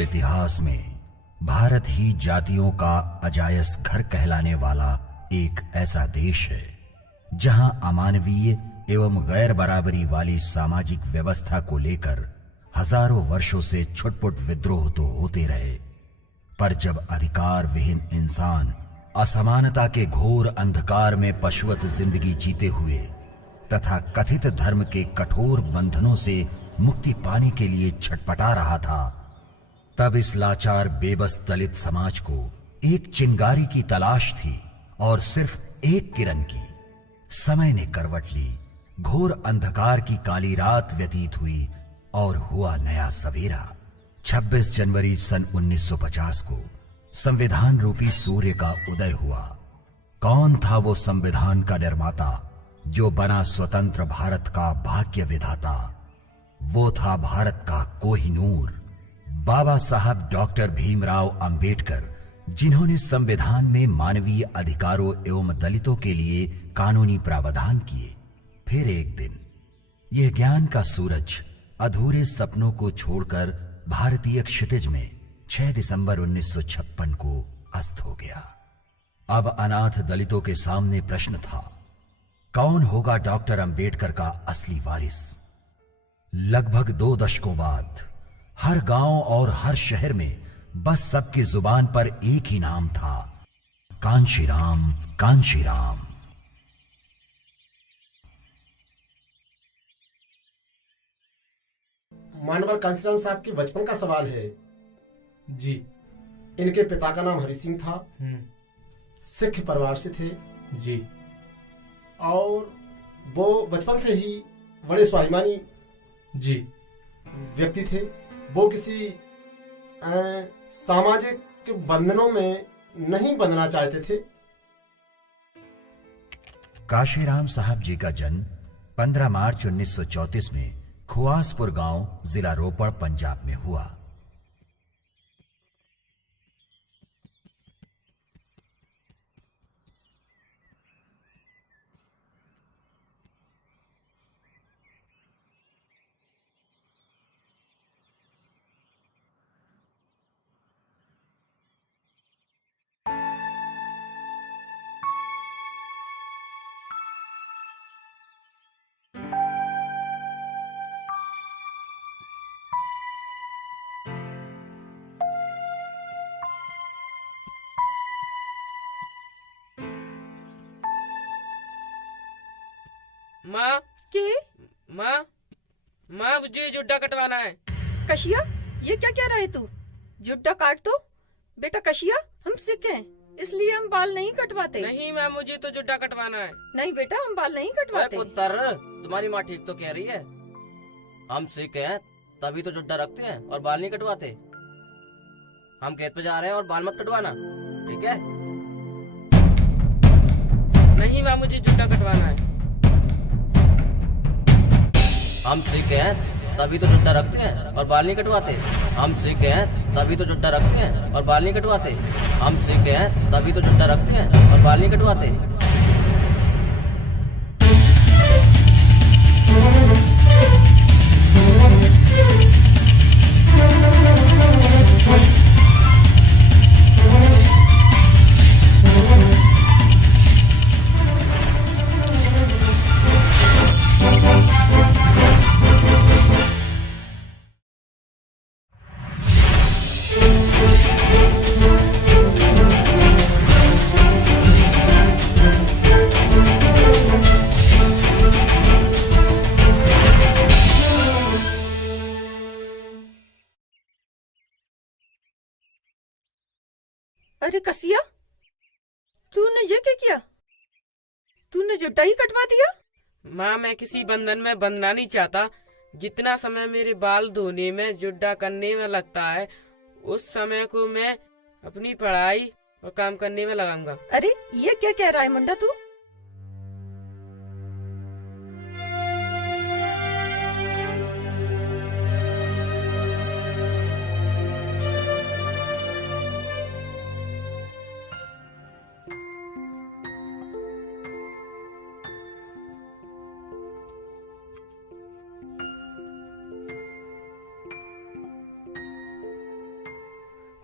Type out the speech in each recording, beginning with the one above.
इतिहास में भारत ही जातियों का अजायज घर कहलाने वाला एक ऐसा देश है जहां अमानवीय एवं गैर बराबरी वाली सामाजिक व्यवस्था को लेकर हजारों वर्षों से छुटपुट विद्रोह तो होते रहे, पर जब अधिकार विहीन इंसान असमानता के घोर अंधकार में पशुवत जिंदगी जीते हुए तथा कथित धर्म के कठोर बंधनों से मुक्ति पाने के लिए छटपटा रहा था, तब इस लाचार बेबस दलित समाज को एक चिंगारी की तलाश थी और सिर्फ एक किरण की। समय ने करवट ली, घोर अंधकार की काली रात व्यतीत हुई और हुआ नया सवेरा। 26 जनवरी सन 1950 को संविधान रूपी सूर्य का उदय हुआ। कौन था वो संविधान का निर्माता जो बना स्वतंत्र भारत का भाग्य विधाता? वो था भारत का कोहिनूर, बाबा साहब डॉक्टर भीमराव अंबेडकर, जिन्होंने संविधान में मानवीय अधिकारों एवं दलितों के लिए कानूनी प्रावधान किए। फिर एक दिन यह ज्ञान का सूरज अधूरे सपनों को छोड़कर भारतीय क्षितिज में 6 दिसंबर 1956 को अस्त हो गया। अब अनाथ दलितों के सामने प्रश्न था, कौन होगा डॉक्टर अंबेडकर का असली वारिस? लगभग 2 दशकों बाद हर गांव और हर शहर में बस सबकी जुबान पर एक ही नाम था, कांशीराम, कांशीराम। मानवर कांशीराम साहब के बचपन का सवाल है जी। इनके पिता का नाम हरि सिंह था, सिख परिवार से थे जी, और वो बचपन से ही बड़े स्वाभिमानी जी व्यक्ति थे। वो किसी सामाजिक बंधनों में नहीं बंधना चाहते थे। काशीराम साहब जी का जन्म 15 मार्च 1934 में खुआसपुर गांव, जिला रोपड़, पंजाब में हुआ। माँ के माँ माँ मुझे जुड्डा कटवाना है। कशिया, ये क्या कह रहा है तू? जुड्डा काट दो बेटा। कशिया, हम सिख हैं इसलिए हम बाल नहीं कटवाते। नहीं माँ, मुझे तो जुड्डा कटवाना है। नहीं बेटा, हम बाल नहीं कटवाते। पुत्र, तुम्हारी माँ ठीक तो कह रही है। हम सिख हैं तभी तो जुड्डा रखते हैं और बाल नहीं कटवाते। हम खेत पे जा रहे हैं और बाल मत कटवाना, ठीक है? नहीं माँ, मुझे जुड्डा कटवाना है। हम सिख हैं तभी तो जुड्डा रखते हैं और बाल नहीं कटवाते। हम सिख हैं तभी तो जुड्डा रखते हैं और बाल नहीं कटवाते। हम सिख हैं तभी तो जुड्डा रखते हैं और बाल नहीं कटवाते। अरे कसिया, तूने ये क्या किया? तूने जुड्डा ही कटवा दिया? माँ, मैं किसी बंधन में बंधना नहीं चाहता। जितना समय मेरे बाल धोने में, जुड्डा करने में लगता है, उस समय को मैं अपनी पढ़ाई और काम करने में लगाऊंगा। अरे ये क्या कह रहा है मुंडा तू?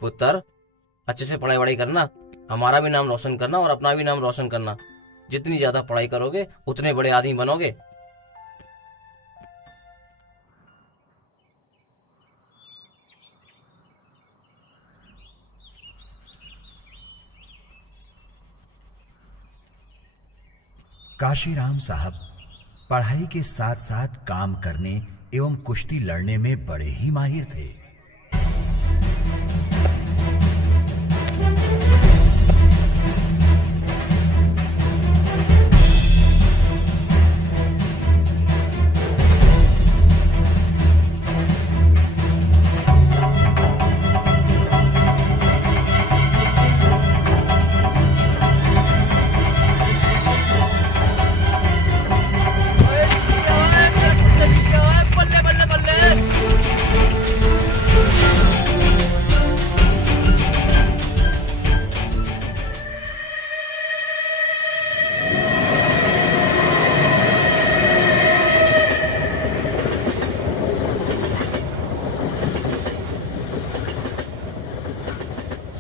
पुत्र, अच्छे से पढ़ाई वढ़ाई करना, हमारा भी नाम रोशन करना और अपना भी नाम रोशन करना। जितनी ज्यादा पढ़ाई करोगे उतने बड़े आदमी बनोगे। काशीराम साहब पढ़ाई के साथ साथ काम करने एवं कुश्ती लड़ने में बड़े ही माहिर थे।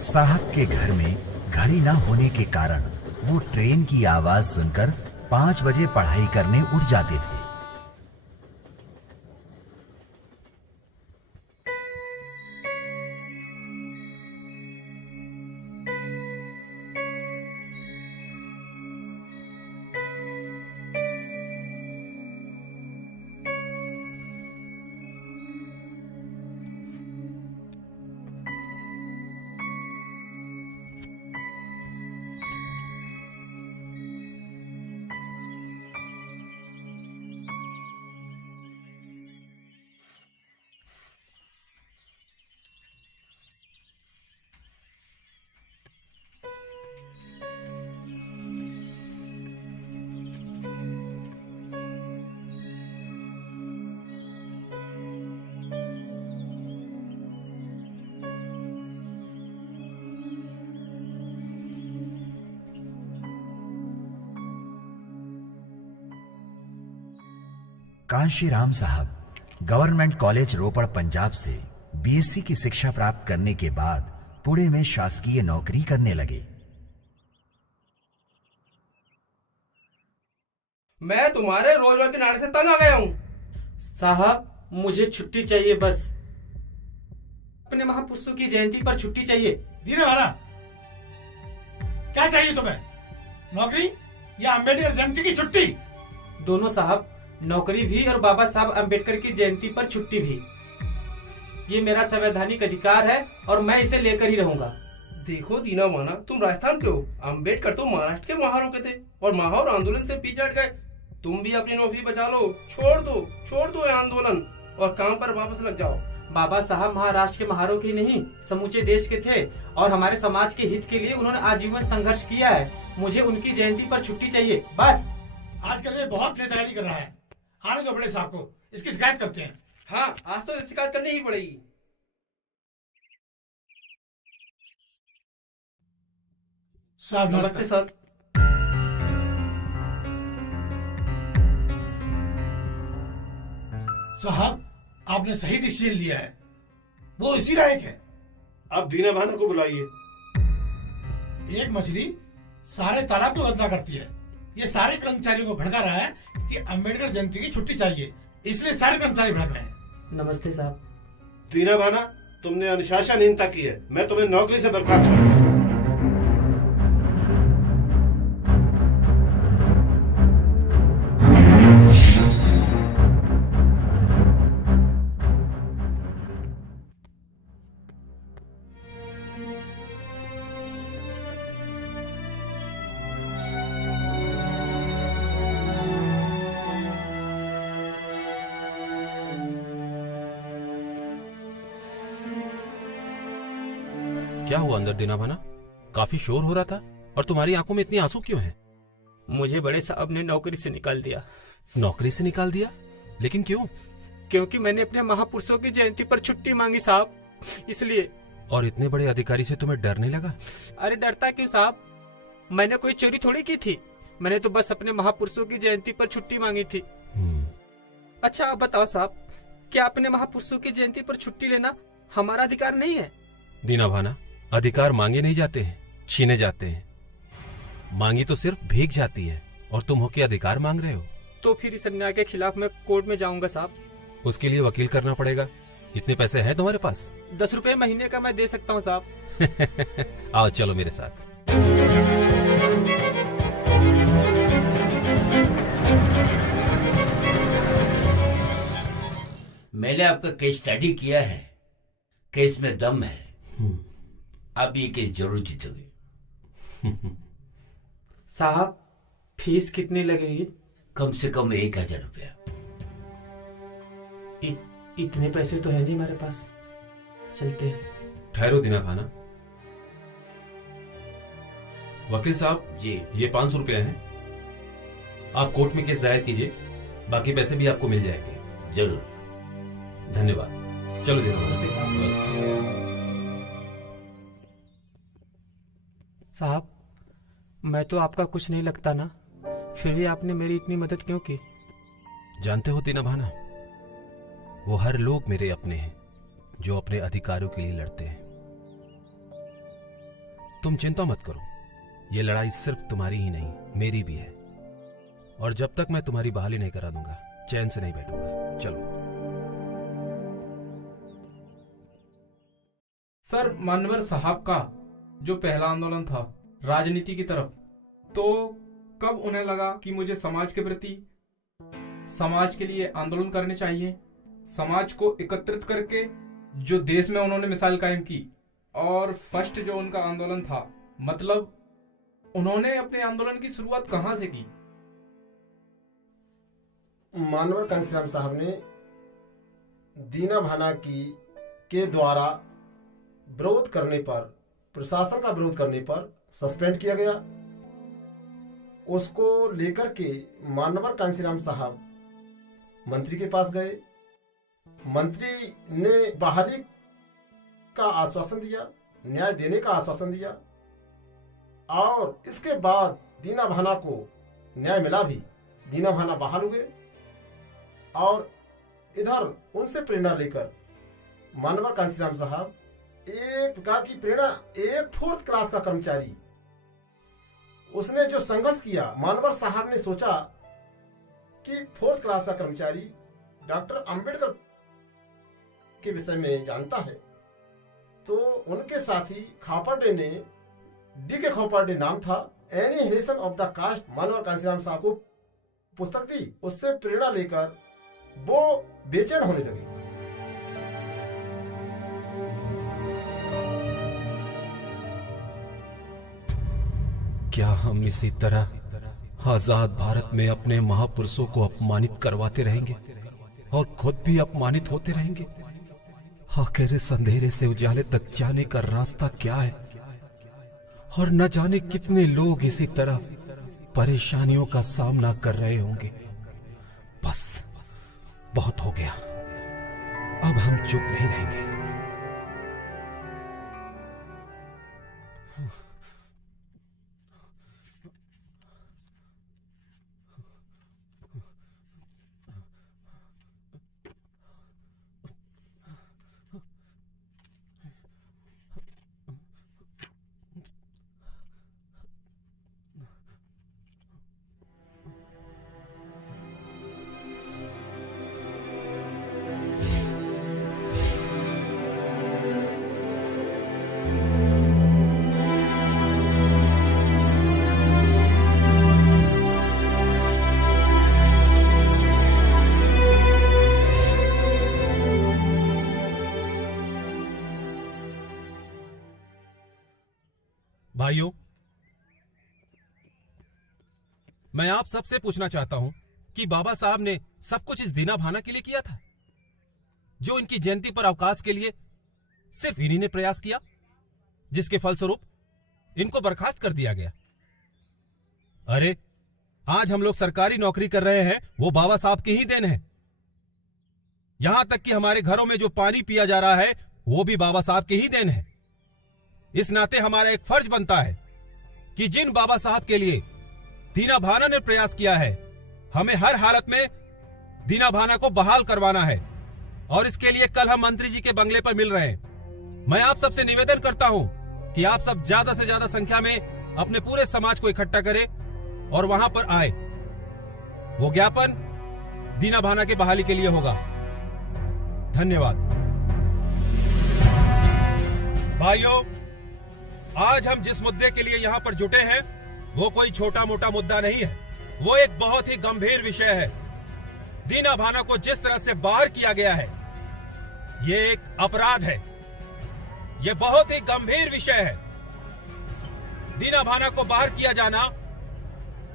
साहब के घर में घड़ी ना होने के कारण वो ट्रेन की आवाज सुनकर 5 बजे पढ़ाई करने उठ जाते थे। कांशीराम साहब गवर्नमेंट कॉलेज रोपड़ पंजाब से बीएससी की शिक्षा प्राप्त करने के बाद पुणे में शासकीय नौकरी करने लगे। मैं तुम्हारे रोज रोज के नाटक से तंग आ गया हूँ। साहब मुझे छुट्टी चाहिए बस। अपने महापुरुषों की जयंती पर छुट्टी चाहिए। धीरे भाना, क्या चाहिए तुम्हें? नौकरी या अम्बेडकर जयंती की छुट्टी? दोनों साहब, नौकरी भी और बाबा साहब अम्बेडकर की जयंती पर छुट्टी भी। ये मेरा संवैधानिक अधिकार है और मैं इसे लेकर ही रहूंगा। देखो दीना माना, तुम राजस्थान के हो, अम्बेडकर तो महाराष्ट्र के महारों के थे और महार आंदोलन से पीछे हट गए। तुम भी अपनी नौकरी बचा लो, छोड़ दो ये आंदोलन और काम पर वापस लग जाओ। बाबा साहब महाराष्ट्र के महारों के नहीं, समूचे देश के थे और हमारे समाज के हित के लिए उन्होंने आजीवन संघर्ष किया है। मुझे उनकी जयंती पर छुट्टी चाहिए बस। आजकल ये बहुत नेतागिरी कर रहा है। आने दो बड़े साहब को, इसकी शिकायत करते हैं। हाँ, आज तो शिकायत करनी ही पड़ेगी। साहब नमस्ते सर। साहब, आपने सही डिसीजन लिया है, वो इसी लायक है। अब दीना भाना को बुलाइए। एक मछली सारे तालाब को गंदा करती है। ये सारे कर्मचारियों को भड़का रहा है कि अम्बेडकर जयंती की छुट्टी चाहिए, इसलिए सारे कर्मचारी भड़क रहे हैं। नमस्ते साहब। दीना भाना, तुमने अनुशासनहीनता की है। मैं तुम्हें नौकरी से बर्खास्त करूंगा। क्या हुआ अंदर दीना भाना? काफी शोर हो रहा था और तुम्हारी आंखों में इतनी आंसू क्यों हैं? मुझे बड़े साहब ने नौकरी से निकाल दिया। नौकरी से निकाल दिया? लेकिन क्यों? क्योंकि मैंने अपने महापुरुषों की जयंती पर छुट्टी मांगी साहब, इसलिए। और इतने बड़े अधिकारी से तुम्हें डर नहीं लगा? अरे डरता क्यों साहब, मैंने कोई चोरी थोड़ी की थी। मैंने तो बस अपने महापुरुषों की जयंती पर छुट्टी मांगी थी। अच्छा आप बताओ साहब, क्या अपने महापुरुषों की जयंती पर छुट्टी लेना हमारा अधिकार नहीं है? दीना भाना, अधिकार मांगे नहीं जाते हैं, छीने जाते हैं। मांगी तो सिर्फ भीख जाती है, और तुम हो के अधिकार मांग रहे हो। तो फिर इस अन्याय के खिलाफ मैं कोर्ट में जाऊंगा साहब। उसके लिए वकील करना पड़ेगा। इतने पैसे हैं तुम्हारे पास? 10 रुपए महीने का मैं दे सकता हूँ साहब। आओ चलो मेरे साथ। मैंने आपका केस स्टडी किया है, केस में दम है। आप ये केस जरूर जीतोगे। साहब फीस कितनी लगेगी? कम से कम 1000 रुपया। इतने पैसे तो है नहीं हमारे पास, चलते हैं। ठहरो दीना भाना। वकील साहब जी, ये 500 रुपया है। आप कोर्ट में केस दायर कीजिए, बाकी पैसे भी आपको मिल जाएंगे। जरूर। धन्यवाद। चलो दीना भाना। साहब मैं तो आपका कुछ नहीं लगता ना, फिर भी आपने मेरी इतनी मदद क्यों की? जानते हो दीना भाना, वो हर लोग मेरे अपने हैं जो अपने अधिकारों के लिए लड़ते हैं। तुम चिंता मत करो, ये लड़ाई सिर्फ तुम्हारी ही नहीं मेरी भी है, और जब तक मैं तुम्हारी बहाली नहीं करा दूंगा चैन से नहीं बैठूंगा। चलो। सर, मानवर साहब का जो पहला आंदोलन था राजनीति की तरफ, तो कब उन्हें लगा कि मुझे समाज के प्रति, समाज के लिए आंदोलन करने चाहिए, समाज को एकत्रित करके जो देश में उन्होंने मिसाल कायम की, और फर्स्ट जो उनका आंदोलन था, मतलब उन्होंने अपने आंदोलन की शुरुआत कहां से की? मानवर कांसीराम साहब ने दीना भाना के द्वारा विरोध करने पर, प्रशासन का विरोध करने पर सस्पेंड किया गया। उसको लेकर के मानवर कांसीराम साहब मंत्री के पास गए। मंत्री ने बहाली का आश्वासन दिया, न्याय देने का आश्वासन दिया, और इसके बाद दीना भाना को न्याय मिला भी। दीना भाना बहाल हुए, और इधर उनसे प्रेरणा लेकर मानवर कांसीराम साहब एक प्रकार की प्रेरणा, एक 4th क्लास का कर्मचारी, उसने जो संघर्ष किया, मानवर साहब ने सोचा कि 4th क्लास का कर्मचारी डॉक्टर अंबेडकर के विषय में जानता है, तो उनके साथी खापर्डे ने, D.K. खापर्डे नाम था, एनिहिलेशन ऑफ द कास्ट, मानवर कांसीराम साहब को पुस्तक दी। उससे प्रेरणा लेकर वो बेचैन होने लगे। क्या हम इसी तरह आजाद भारत में अपने महापुरुषों को अपमानित करवाते रहेंगे और खुद भी अपमानित होते रहेंगे? आखिर इस अंधेरे से उजाले तक जाने का रास्ता क्या है? और न जाने कितने लोग इसी तरह परेशानियों का सामना कर रहे होंगे। बस बहुत हो गया, अब हम चुप नहीं रहेंगे। भाइयों, मैं आप सबसे पूछना चाहता हूं कि बाबा साहब ने सब कुछ इस दीना भाना के लिए किया था, जो इनकी जयंती पर अवकाश के लिए सिर्फ इन्हीं ने प्रयास किया, जिसके फलस्वरूप इनको बर्खास्त कर दिया गया। अरे आज हम लोग सरकारी नौकरी कर रहे हैं, वो बाबा साहब की ही देन है। यहां तक कि हमारे घरों में जो पानी पिया जा रहा है वो भी बाबा साहब की ही देन है। इस नाते हमारा एक फर्ज बनता है कि जिन बाबा साहब के लिए दीना भाना ने प्रयास किया है, हमें हर हालत में दीना भाना को बहाल करवाना है। और इसके लिए कल हम मंत्री जी के बंगले पर मिल रहे हैं। मैं आप सबसे निवेदन करता हूं कि आप सब ज्यादा से ज्यादा संख्या में अपने पूरे समाज को इकट्ठा करें और वहां पर आए। वो ज्ञापन दीना भाना की बहाली के लिए होगा। धन्यवाद। भाइयों, आज हम जिस मुद्दे के लिए यहाँ पर जुटे हैं वो कोई छोटा मोटा मुद्दा नहीं है, वो एक बहुत ही गंभीर विषय है। दीना भाना को जिस तरह से बाहर किया गया है ये एक अपराध है, ये बहुत ही गंभीर विषय है। दीना भाना को बाहर किया जाना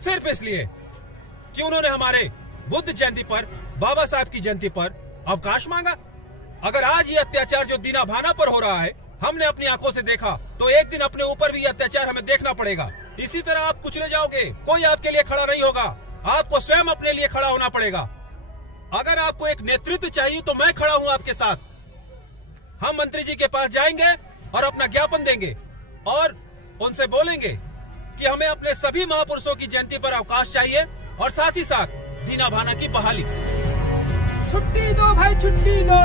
सिर्फ इसलिए कि उन्होंने हमारे बुद्ध जयंती पर, बाबा साहब की जयंती पर अवकाश मांगा। अगर आज ये अत्याचार जो दीना भाना पर हो रहा है हमने अपनी आंखों से देखा, तो एक दिन अपने ऊपर भी अत्याचार हमें देखना पड़ेगा। इसी तरह आप कुचले जाओगे, कोई आपके लिए खड़ा नहीं होगा, आपको स्वयं अपने लिए खड़ा होना पड़ेगा। अगर आपको एक नेतृत्व चाहिए तो मैं खड़ा हूं आपके साथ। हम मंत्री जी के पास जाएंगे और अपना ज्ञापन देंगे और उनसे बोलेंगे कि हमें अपने सभी महापुरुषों की जयंती पर अवकाश चाहिए और साथ ही साथ दीना भाना की बहाली। छुट्टी दो भाई, छुट्टी दो।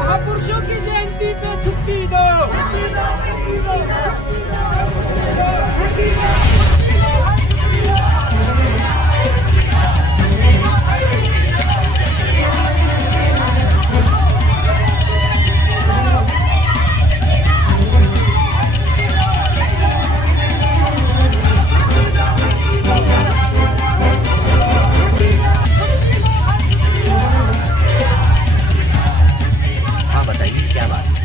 महापुरुषों की जयंती पे छुट्टी दो। हाँ बताइए क्या बात है?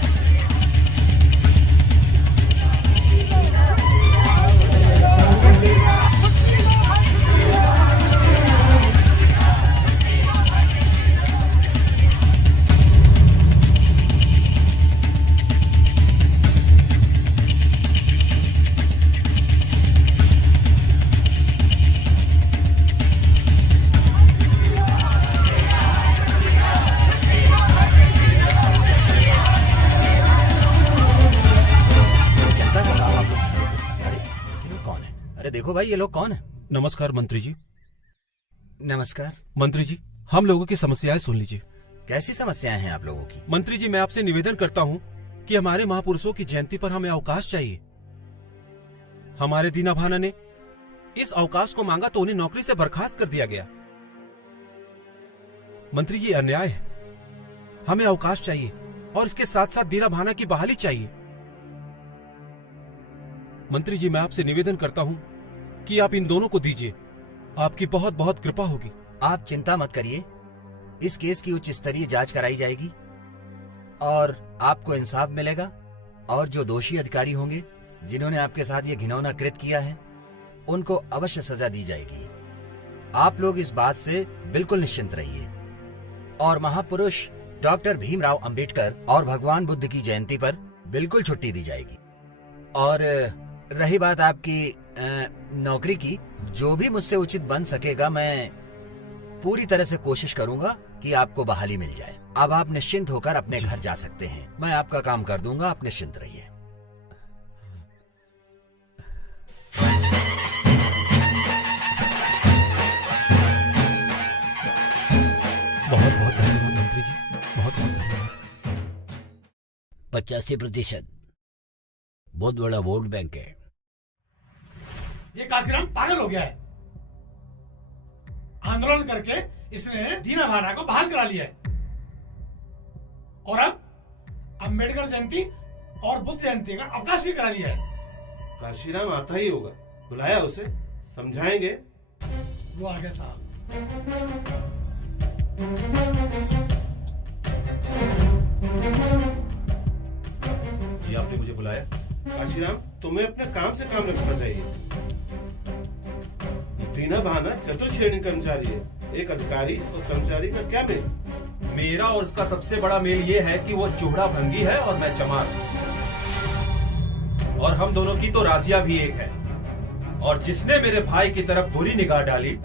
देखो भाई, ये लोग कौन है? नमस्कार मंत्री जी। नमस्कार मंत्री जी, हम लोगों की समस्याएं सुन लीजिए। कैसी समस्याएं हैं आप लोगों की? मंत्री जी, मैं आपसे निवेदन करता हूं कि हमारे महापुरुषों की जयंती पर हमें अवकाश चाहिए। हमारे दीना भाना ने इस अवकाश को मांगा तो उन्हें नौकरी से बर्खास्त कर दिया गया। मंत्री जी, अन्याय है। हमें अवकाश चाहिए और इसके साथ साथ दीना भाना की बहाली चाहिए। मंत्री जी, मैं आपसे निवेदन करता हूं कि आप इन दोनों को दीजिए, आपकी बहुत बहुत कृपा होगी। आप चिंता मत करिए, इस केस की उच्च स्तरीय जांच कराई जाएगी और आपको इंसाफ मिलेगा। और जो दोषी अधिकारी होंगे जिन्होंने आपके साथ ये घिनौना कृत्य किया है उनको अवश्य सजा दी जाएगी। आप लोग इस बात से बिल्कुल निश्चिंत रहिए। और महापुरुष डॉक्टर भीमराव अंबेडकर और भगवान बुद्ध की जयंती पर बिल्कुल छुट्टी दी जाएगी। और रही बात आपकी नौकरी की, जो भी मुझसे उचित बन सकेगा मैं पूरी तरह से कोशिश करूंगा कि आपको बहाली मिल जाए। अब आप निश्चिंत होकर अपने घर जा सकते हैं। मैं आपका काम कर दूंगा, आप निश्चिंत रहिए। बहुत बहुत धन्यवाद मंत्री जी, बहुत बहुत धन्यवाद। 85% बहुत बड़ा वोट बैंक है। ये काशीराम पागल हो गया है। आंदोलन करके इसने दीना भाना को बहाल करा लिया है और अब अंबेडकर जयंती और बुद्ध जयंती का अवकाश भी करा लिया है। काशीराम आता ही होगा, बुलाया उसे, समझाएंगे। वो आ गया साहब। ये आपने मुझे बुलाया? काशीराम, तुम्हें अपने काम से काम रखना चाहिए। दीना भाना चतुर्थ श्रेणी कर्मचारी है। एक अधिकारी और कर्मचारी का क्या मेल? मेरा और उसका सबसे बड़ा मेल ये है कि वो चूड़ा भंगी है और मैं चमार। और हम दोनों की तो राजिया भी एक है। और जिसने मेरे भाई की तरफ बुरी निगाह डाली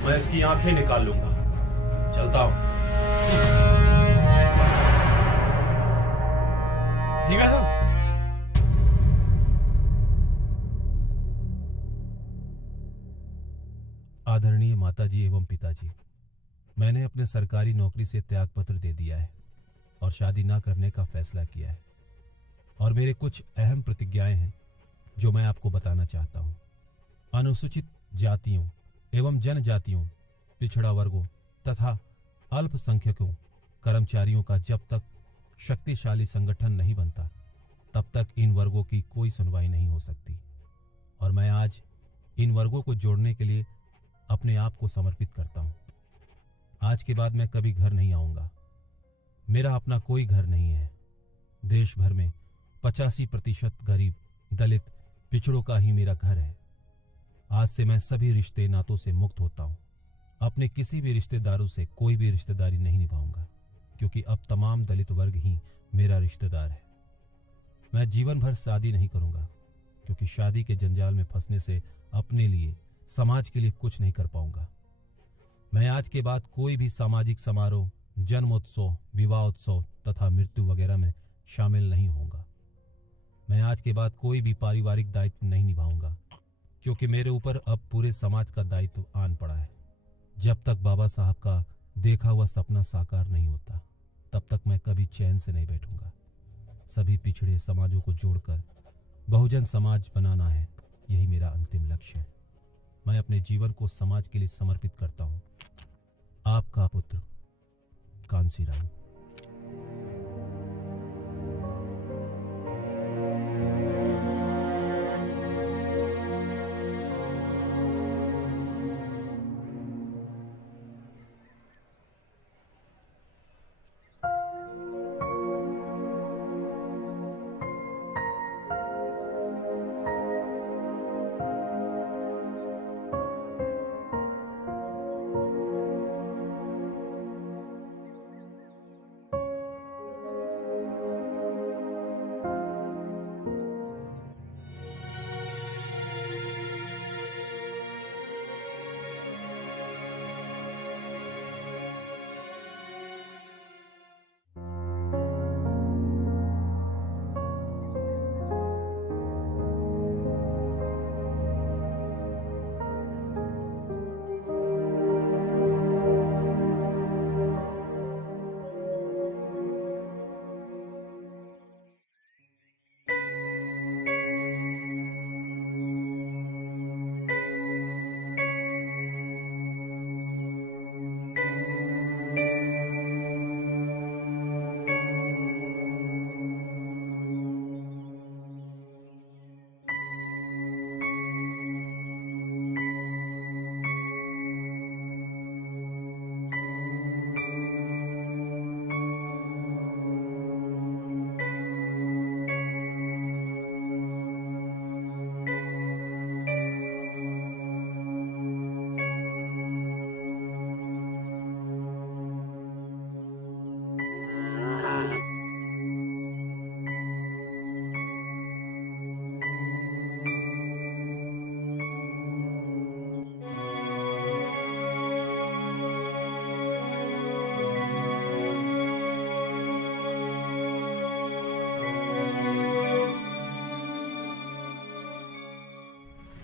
मैं उसकी आंखें निकाल लूंगा। चलता हूं। ठीक है साहब। आदरणीय माताजी एवं पिताजी, मैंने अपने सरकारी नौकरी से त्याग पत्र दे दिया है। और शादी ना करने का फैसला किया है। और मेरे कुछ अहम प्रतिज्ञाएं हैं जो मैं आपको बताना चाहता हूं। अनुसूचित जातियों एवं जनजातियों, पिछड़ा वर्गों तथा अल्पसंख्यकों कर्मचारियों का जब तक शक्तिशाली संगठन नहीं बनता तब तक इन वर्गों की कोई सुनवाई नहीं हो सकती। और मैं आज इन वर्गों को जोड़ने के लिए अपने आप को समर्पित करता हूं। आज के बाद मैं कभी घर नहीं आऊंगा। मेरा अपना कोई घर नहीं है। देश भर में 85% गरीब, दलित, पिछड़ों का ही मेरा घर है। आज से मैं सभी रिश्ते नातों से मुक्त होता हूं। अपने किसी भी रिश्तेदारों से कोई भी रिश्तेदारी नहीं निभाऊंगा, क्योंकि अब तमाम दलित वर्ग ही मेरा रिश्तेदार है। मैं जीवन भर शादी नहीं करूंगा, क्योंकि शादी के जंजाल में फंसने से अपने लिए, समाज के लिए कुछ नहीं कर पाऊंगा। मैं आज के बाद कोई भी सामाजिक समारोह, जन्मोत्सव, विवाह उत्सव तथा मृत्यु वगैरह में शामिल नहीं होऊंगा। मैं आज के बाद कोई भी पारिवारिक दायित्व नहीं निभाऊंगा, क्योंकि मेरे ऊपर अब पूरे समाज का दायित्व आन पड़ा है। जब तक बाबा साहब का देखा हुआ सपना साकार नहीं होता तब तक मैं कभी चैन से नहीं बैठूंगा। सभी पिछड़े समाजों को जोड़कर बहुजन समाज बनाना है, यही मेरा अंतिम लक्ष्य है। मैं अपने जीवन को समाज के लिए समर्पित करता हूं। आपका पुत्र कांसीराम।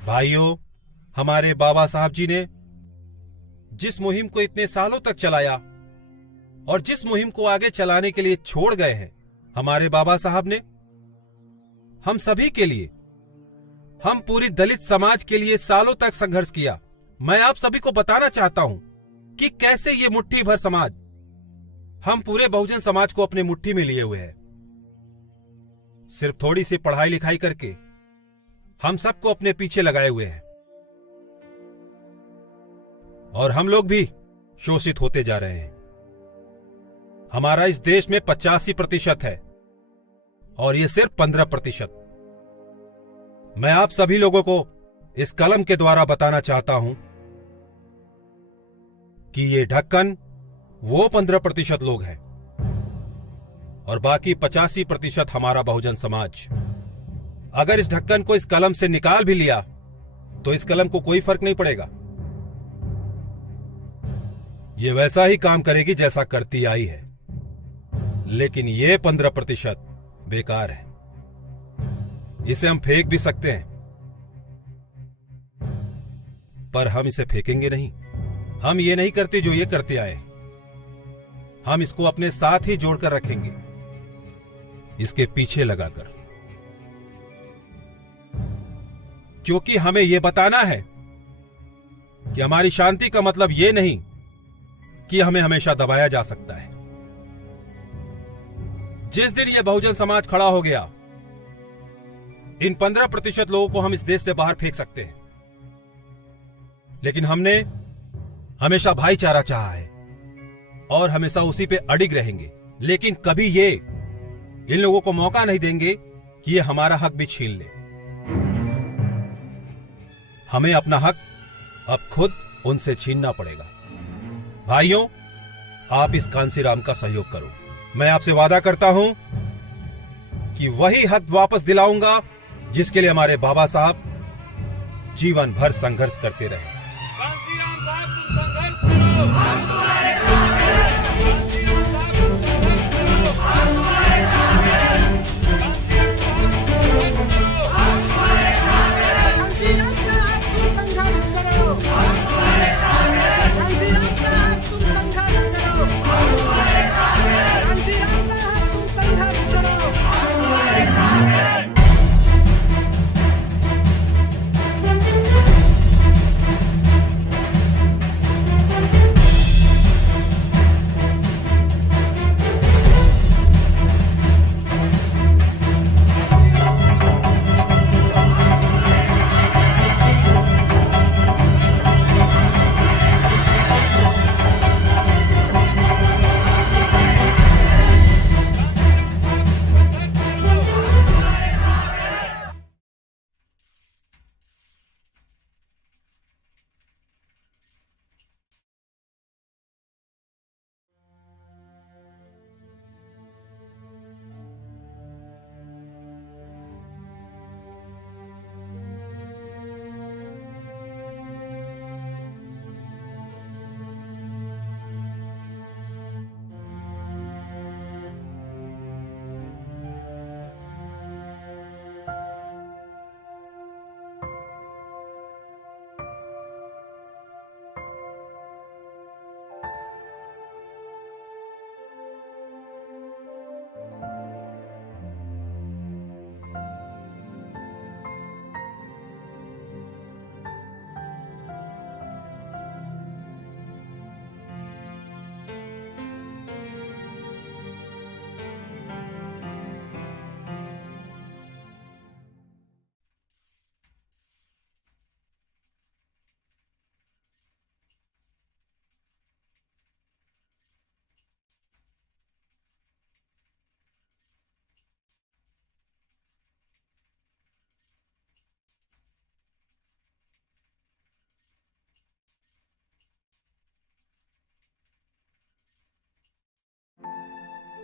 भाइयों, हमारे बाबा साहब जी ने जिस मुहिम को इतने सालों तक चलाया और जिस मुहिम को आगे चलाने के लिए छोड़ गए हैं, हमारे बाबा साहब ने हम सभी के लिए, हम पूरी दलित समाज के लिए सालों तक संघर्ष किया। मैं आप सभी को बताना चाहता हूं कि कैसे ये मुट्ठी भर समाज, हम पूरे बहुजन समाज को अपने मुट्ठी में लिए हुए हैं। सिर्फ थोड़ी सी पढ़ाई लिखाई करके हम सबको अपने पीछे लगाए हुए हैं और हम लोग भी शोषित होते जा रहे हैं। हमारा इस देश में 85% है और ये सिर्फ 15%। मैं आप सभी लोगों को इस कलम के द्वारा बताना चाहता हूं कि ये ढक्कन वो 15% लोग हैं और बाकी 85% हमारा बहुजन समाज। अगर इस ढक्कन को इस कलम से निकाल भी लिया तो इस कलम को कोई फर्क नहीं पड़ेगा। ये वैसा ही काम करेगी जैसा करती आई है, लेकिन ये 15% बेकार है। इसे हम फेंक भी सकते हैं, पर हम इसे फेंकेंगे नहीं। हम ये नहीं करते जो ये करते आए। हम इसको अपने साथ ही जोड़कर रखेंगे, इसके पीछे लगाकर, क्योंकि हमें यह बताना है कि हमारी शांति का मतलब यह नहीं कि हमें हमेशा दबाया जा सकता है। जिस दिन यह बहुजन समाज खड़ा हो गया, इन 15% लोगों को हम इस देश से बाहर फेंक सकते हैं, लेकिन हमने हमेशा भाईचारा चाहा है और हमेशा उसी पे अडिग रहेंगे। लेकिन कभी ये इन लोगों को मौका नहीं देंगे कि ये हमारा हक भी छीन ले। हमें अपना हक अब खुद उनसे छीनना पड़ेगा। भाइयों, आप इस कांसीराम का सहयोग करो। मैं आपसे वादा करता हूं कि वही हक वापस दिलाऊंगा जिसके लिए हमारे बाबा साहब जीवन भर संघर्ष करते रहे। कांसीराम साहब, तुम संघर्ष करो। हम तुम्हारे साथ हैं। कांसीराम साहब, तुम संघर्ष करो। हम तुम्हारे साथ हैं। कांसीराम साहब, तुम संघर्ष करो। हम तुम्हारे साथ हैं। कांसीराम साहब, तुम संघर्ष करो। हम तुम्हारे साथ हैं। कांसीराम साहब, तुम संघर्ष करो। हम तुम्हारे साथ हैं। कांसीराम साहब, तुम संघर्ष करो। हम तुम्हारे साथ हैं।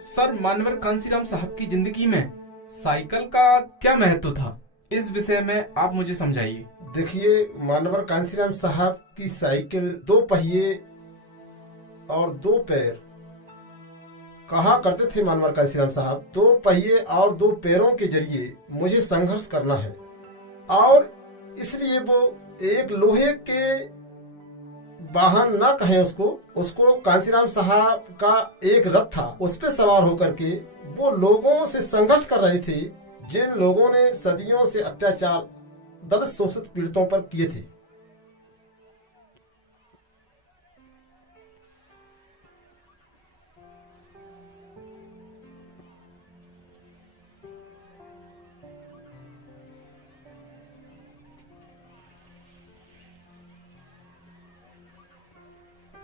सर, मानवर कांसीराम साहब की जिंदगी में साइकिल का क्या महत्व था, इस विषय में आप मुझे समझाइए। देखिए, मानवर कांसीराम साहब की साइकिल 2 पहिए और 2 पैर कहा करते थे। मानवर कांसीराम साहब 2 पहिए और 2 पैरों के जरिए मुझे संघर्ष करना है, और इसलिए वो एक लोहे के वाहन ना कहें उसको कांसीराम साहब का एक रथ था, उस पे सवार होकर के वो लोगों से संघर्ष कर रहे थे जिन लोगों ने सदियों से अत्याचार दलित शोषित पीड़ितों पर किए थे।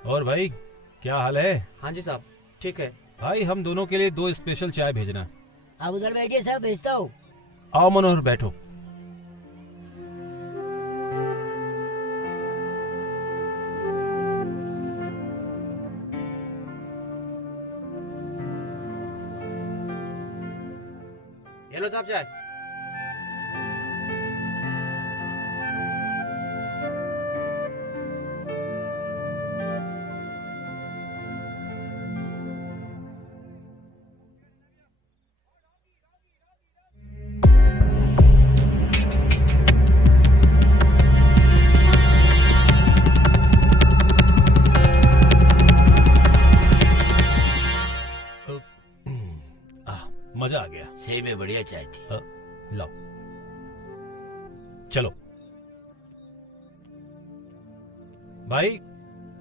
और भाई, क्या हाल है? हाँ जी साहब, ठीक है। भाई, हम दोनों के लिए 2 स्पेशल चाय भेजना। आप उधर बैठिए साहब, भेजता हूँ। आओ मनोहर, बैठो। ये लो साहब चाय। मजा आ गया। सही में बढ़िया चाय थी। लाओ चलो भाई,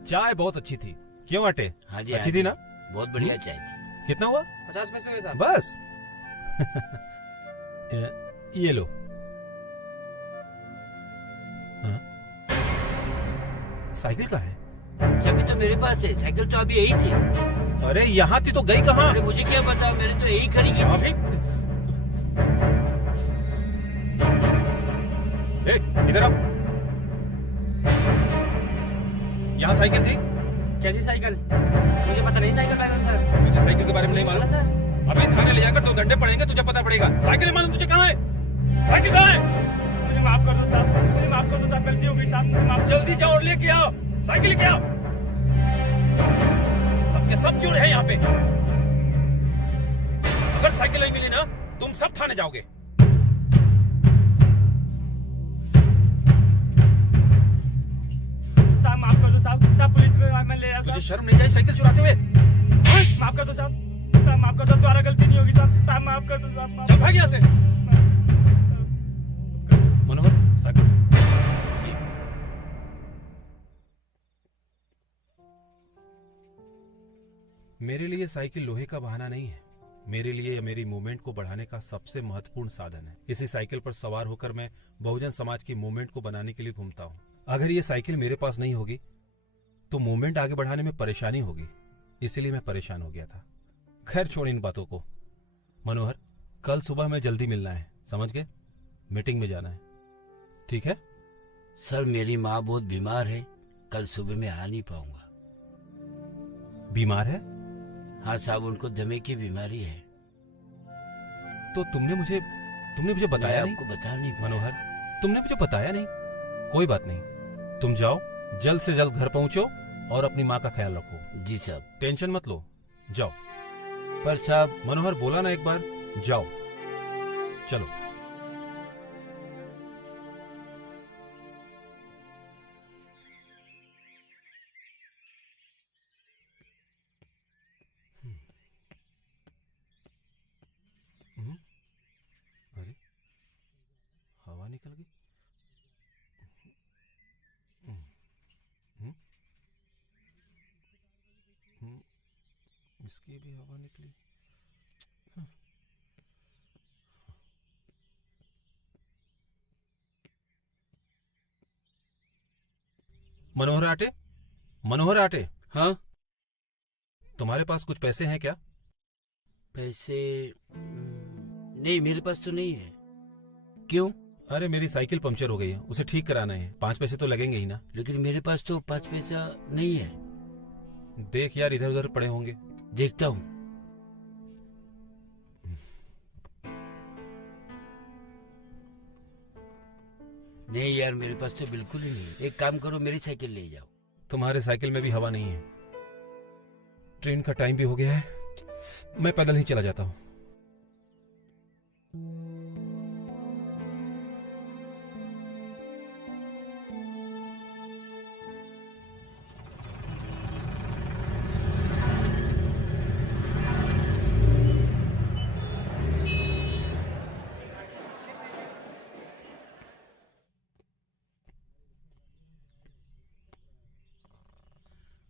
चाय बहुत अच्छी थी। क्यों आटे? हाँ जी, अच्छी थी ना? बहुत बढ़िया चाय थी। कितना हुआ? 50 पैसे हुए साहब। बस ये लो। हाँ? साइकिल का है? चाबी तो मेरे पास है, साइकिल तो अभी यही थी। अरे यहाँ थी तो गई कहाँ? अरे मुझे क्या पता, मैंने तो यही खड़ी की चाबी? इधर आओ। यहाँ साइकिल थी? कैसी साइकिल? मुझे पता नहीं साइकिल ड्राइवर सर। तुझे साइकिल के बारे में नहीं मालूम? सर अभी थाने ले जाकर 2 घंटे पड़ेंगे, तुझे पता पड़ेगा। साइकिल मालूम तुझे कहाँ है? साइकिल कहाँ है? मुझे माफ कर दो साहब, मुझे माफ कर दो साहब, गलती हो गई साहब, मुझे माफ। जल्दी जाओ और लेके आओ साइकिल, लेके आओ। सबके सब जुड़े हैं यहाँ पे। अगर साइकिल नहीं मिली ना, तुम सब थाने जाओगे। साहब माफ कर दो साहब, साहब पुलिस में मैं ले आया तुझे साहब। शर्म नहीं आई साइकिल चुराते हुए? माफ कर दो साहब, साहब माफ कर दो, दोबारा गलती नहीं होगी साहब, साहब माफ कर दो साहब, माफ। चल भाग यहाँ से। मनोहर साइकिल। मेरे लिए साइकिल लोहे का बहाना नहीं है। मेरे लिए मेरी मूवमेंट को बढ़ाने का सबसे महत्वपूर्ण साधन है। इसी साइकिल पर सवार होकर मैं बहुजन समाज की मूवमेंट को बनाने के लिए घूमता हूँ। अगर ये साइकिल मेरे पास नहीं होगी तो मूवमेंट आगे बढ़ाने में परेशानी होगी, इसीलिए मैं परेशान हो गया था। खैर छोड़ इन बातों को। मनोहर, कल सुबह में जल्दी मिलना है, समझ गए? मीटिंग में जाना है, ठीक है? सर मेरी माँ बहुत बीमार है, कल सुबह में आ नहीं पाऊंगा। बीमार है? हाँ साहब, उनको दमे की बीमारी है। तो तुमने मुझे बताया नहीं? आपको बता नहीं पाया। मनोहर, तुमने मुझे बताया नहीं। कोई बात नहीं, तुम जाओ, जल्द से जल्द घर पहुंचो और अपनी माँ का ख्याल रखो। जी साहब। टेंशन मत लो, जाओ। पर साहब। मनोहर बोला ना एक बार, जाओ। चलो। अरे हवा निकल गई। इसकी भी हवा निकली। मनोहर आटे, मनोहर आटे। हाँ तुम्हारे पास कुछ पैसे हैं क्या? पैसे नहीं, मेरे पास तो नहीं है। क्यों? अरे मेरी साइकिल पंक्चर हो गई है, उसे ठीक कराना है, 5 पैसे तो लगेंगे ही ना। लेकिन मेरे पास तो 5 पैसा नहीं है। देख यार, इधर उधर पड़े होंगे। देखता हूँ। नहीं यार, मेरे पास तो बिल्कुल ही नहीं। एक काम करो, मेरी साइकिल ले जाओ। तुम्हारे साइकिल में भी हवा नहीं है। ट्रेन का टाइम भी हो गया है, मैं पैदल ही चला जाता हूँ।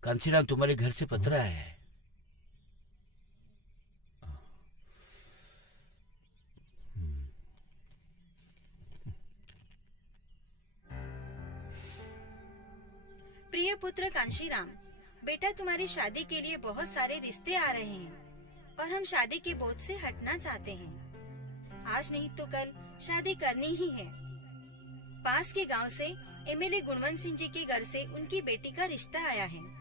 कांसीराम, तुम्हारे घर से पत्र आया है। प्रिय पुत्र कांशीराम, बेटा तुम्हारी शादी के लिए बहुत सारे रिश्ते आ रहे हैं और हम शादी के बोझ से हटना चाहते हैं। आज नहीं तो कल शादी करनी ही है। पास के गांव से एमएलए गुणवंत सिंह जी के घर से उनकी बेटी का रिश्ता आया है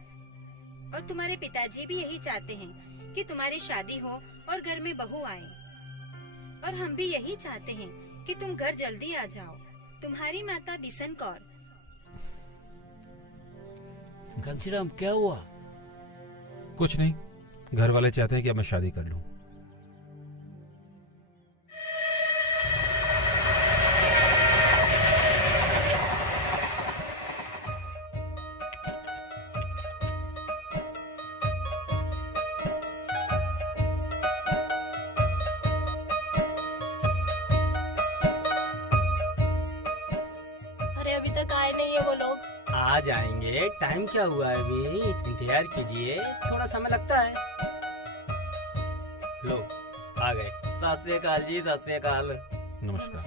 और तुम्हारे पिताजी भी यही चाहते हैं कि तुम्हारी शादी हो और घर में बहू आए, और हम भी यही चाहते हैं कि तुम घर जल्दी आ जाओ। तुम्हारी माता बिशन कौर। कांसीराम, क्या हुआ? कुछ नहीं, घर वाले चाहते हैं कि अब मैं शादी कर लूं। आ जाएंगे, टाइम क्या हुआ है अभी, इंतजार कीजिए, थोड़ा समय लगता है। लो आ गए। सत श्री अकाल जी, सत श्री अकाल। नमस्कार।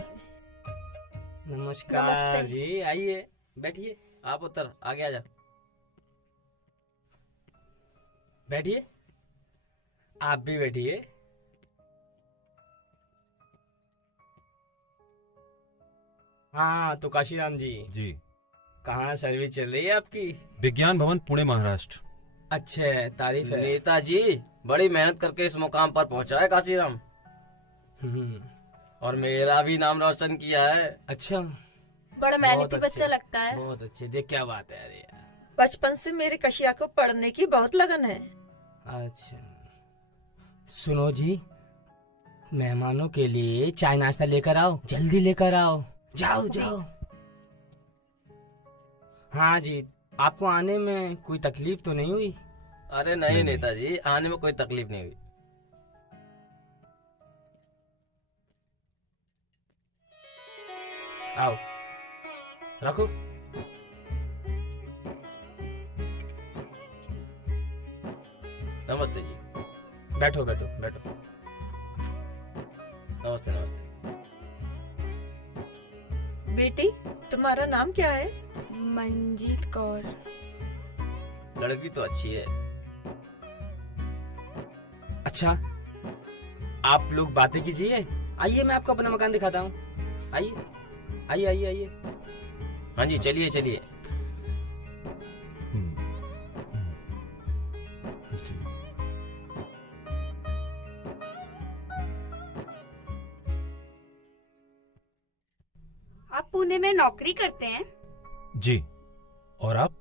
नमस्कार नमस्ते। जी, आइए बैठिए। आप उत्तर आगे आ जा। बैठिए, आप भी बैठिए। हाँ तो काशीराम जी, जी, कहाँ सर्विस चल रही है आपकी? विज्ञान भवन पुणे महाराष्ट्र। अच्छे, तारीफ है। नेताजी बड़ी मेहनत करके इस मुकाम पर पहुंचा है काशीराम, हम्म, और मेरा भी नाम रोशन किया है। अच्छा, बड़ा बहुत मेहनती अच्छे, बच्चा लगता है। बहुत अच्छे। देख क्या बात है। अरे यार, बचपन से मेरे कशिया को पढ़ने की बहुत लगन है। अच्छा सुनो जी, मेहमानों के लिए चाय नाश्ता लेकर आओ, जल्दी लेकर आओ। जाओ जाओ। हाँ जी, आपको आने में कोई तकलीफ तो नहीं हुई? अरे नहीं नेताजी, आने में कोई तकलीफ नहीं हुई। आओ, रखो। नमस्ते जी। बैठो बैठो बैठो। नमस्ते नमस्ते। बेटी, तुम्हारा नाम क्या है? मंजीत कौर। लड़की तो अच्छी है। अच्छा, आप लोग बातें कीजिए। आइए, मैं आपको अपना मकान दिखाता हूँ। आइए आइए आइए आइए। हाँ जी, चलिए चलिए। आप पुणे में नौकरी करते हैं? जी, और आप?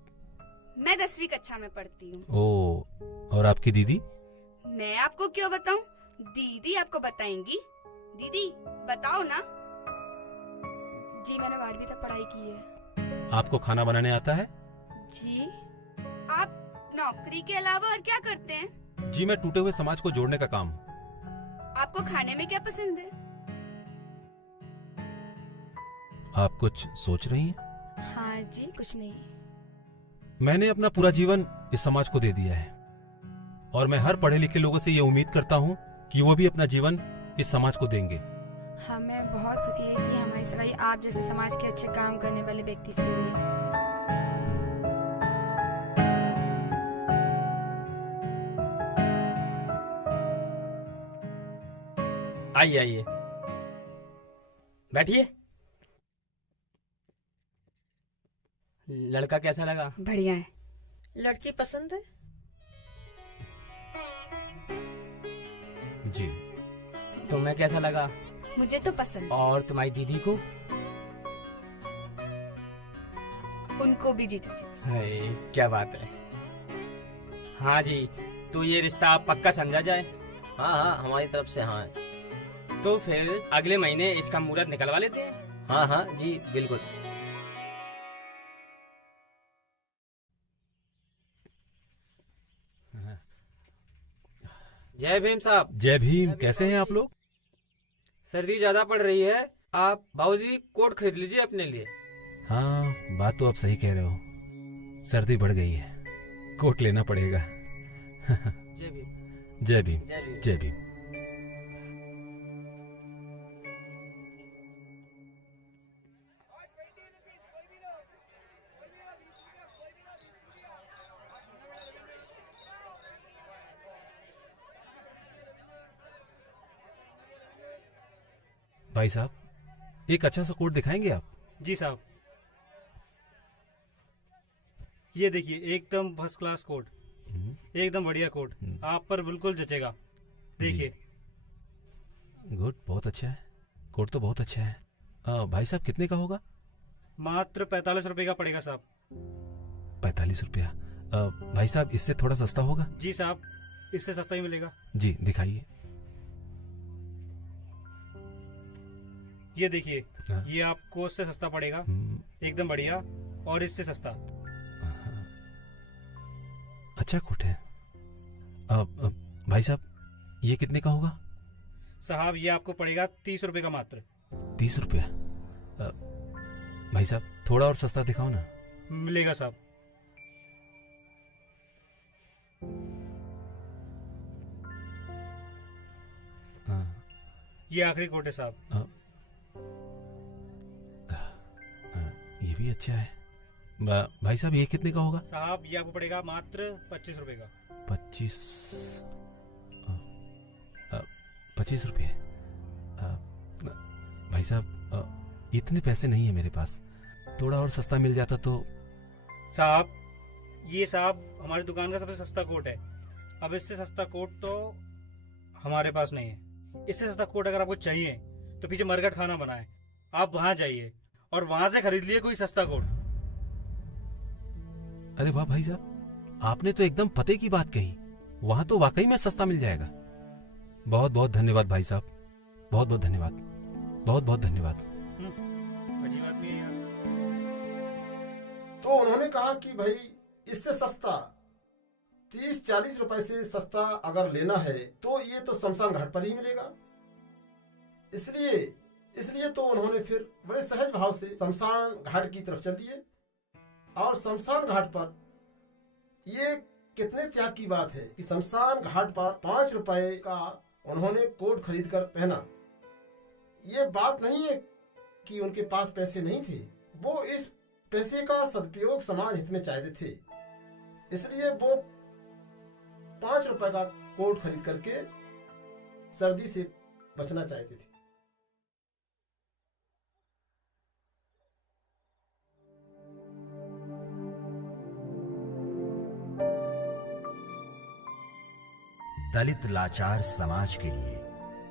मैं 10वीं कक्षा में पढ़ती हूँ। ओ, और आपकी दीदी? मैं आपको क्यों बताऊं? दीदी आपको बताएंगी। दीदी बताओ ना। जी मैंने 12वीं तक पढ़ाई की है। आपको खाना बनाने आता है? जी। आप नौकरी के अलावा और क्या करते हैं? जी, मैं टूटे हुए समाज को जोड़ने का काम। आपको खाने में क्या पसंद है? आप कुछ सोच रही हैं? हाँ जी, कुछ नहीं। मैंने अपना पूरा जीवन इस समाज को दे दिया है, और मैं हर पढ़े लिखे लोगों से ये उम्मीद करता हूँ कि वो भी अपना जीवन इस समाज को देंगे। हमें बहुत खुशी है कि हमारी सगाई आप जैसे समाज के अच्छे काम करने वाले व्यक्ति से हुई है। आइए आइए, बैठिए। लड़का कैसा लगा? बढ़िया है। लड़की पसंद है? जी। तुम्हें कैसा लगा? मुझे तो पसंद। और तुम्हारी दीदी को? उनको भी जीजा जी। हाय, क्या बात है। हाँ जी, तो ये रिश्ता पक्का समझा जाए? हाँ हाँ, हमारी तरफ से हाँ है। तो फिर अगले महीने इसका मुहूर्त निकलवा लेते हैं। हाँ हाँ जी, बिल्कुल। जय भीम साहब। जय भीम। कैसे हैं आप लोग? सर्दी ज्यादा पड़ रही है, आप बाबूजी कोट खरीद लीजिए अपने लिए। हाँ, बात तो आप सही कह रहे हो। सर्दी बढ़ गई है, कोट लेना पड़ेगा। जय भीम। जय भीम। जय भीम। भाई साहब, एक अच्छा सा कोट दिखाएंगे आप? जी साहब, ये देखिए, एकदम फर्स्ट क्लास कोट, एकदम बढ़िया कोट, आप पर बिल्कुल जचेगा। देखिए। गुड, बहुत अच्छा है। कोट तो बहुत अच्छा है। भाई साहब, कितने का होगा? मात्र 45 रुपए का पड़ेगा साहब। 45 रुपया? भाई साहब, इससे थोड़ा सस्ता होगा? जी साहब, इससे सस्ता ही मिलेगा। जी, दिखाइए। ये देखिए, ये आपको इससे सस्ता पड़ेगा, एकदम बढ़िया, और इससे सस्ता। अच्छा कोट है। भाई साहब, ये कितने का होगा? साहब, ये आपको पड़ेगा 30 रुपए का मात्र। 30 रुपया? भाई साहब, थोड़ा और सस्ता दिखाओ ना। मिलेगा साहब। ये आखिरी कोट है साहब। ये भी अच्छा है। भाई साहब ये कितने का होगा? साहब ये आपको पड़ेगा मात्र 25 रुपए का। 25 रुपये? भाई साहब इतने पैसे नहीं है मेरे पास, थोड़ा और सस्ता मिल जाता तो। साहब ये साहब हमारी दुकान का सबसे सस्ता कोट है। अब इससे सस्ता कोट तो हमारे पास नहीं है। इससे सस्ता कोट अगर आपको चाहिए तो पीछे मरघट खाना बना है, आप वहां जाइए और वहां से खरीद लिए कोई सस्ता कोट। अरे वाह भाई साहब, आपने तो एकदम पते की बात कही। वहां तो वाकई में सस्ता मिल जाएगा। बहुत बहुत धन्यवाद भाई साहब, बहुत बहुत धन्यवाद, बहुत बहुत धन्यवाद। अच्छी बात नहीं है यार। तो उन्होंने कहा कि भाई इससे सस्ता 30-40 रुपए से सस्ता अगर लेना है तो ये तो शमशान घाट पर ही मिलेगा। इसलिए तो उन्होंने फिर बड़े सहज भाव से शमशान घाट की तरफ चल दिए। और शमशान घाट पर ये कितने त्याग की बात है कि शमशान घाट पर 5 रुपए का उन्होंने कोट खरीद कर पहना। ये बात नहीं है कि उनके पास पैसे नहीं थे, वो इस पैसे का सदुपयोग समाज हित में चाहते थे। इसलिए वो 5 रुपए का कोट खरीद करके सर्दी से बचना चाहते थे। दलित लाचार समाज के लिए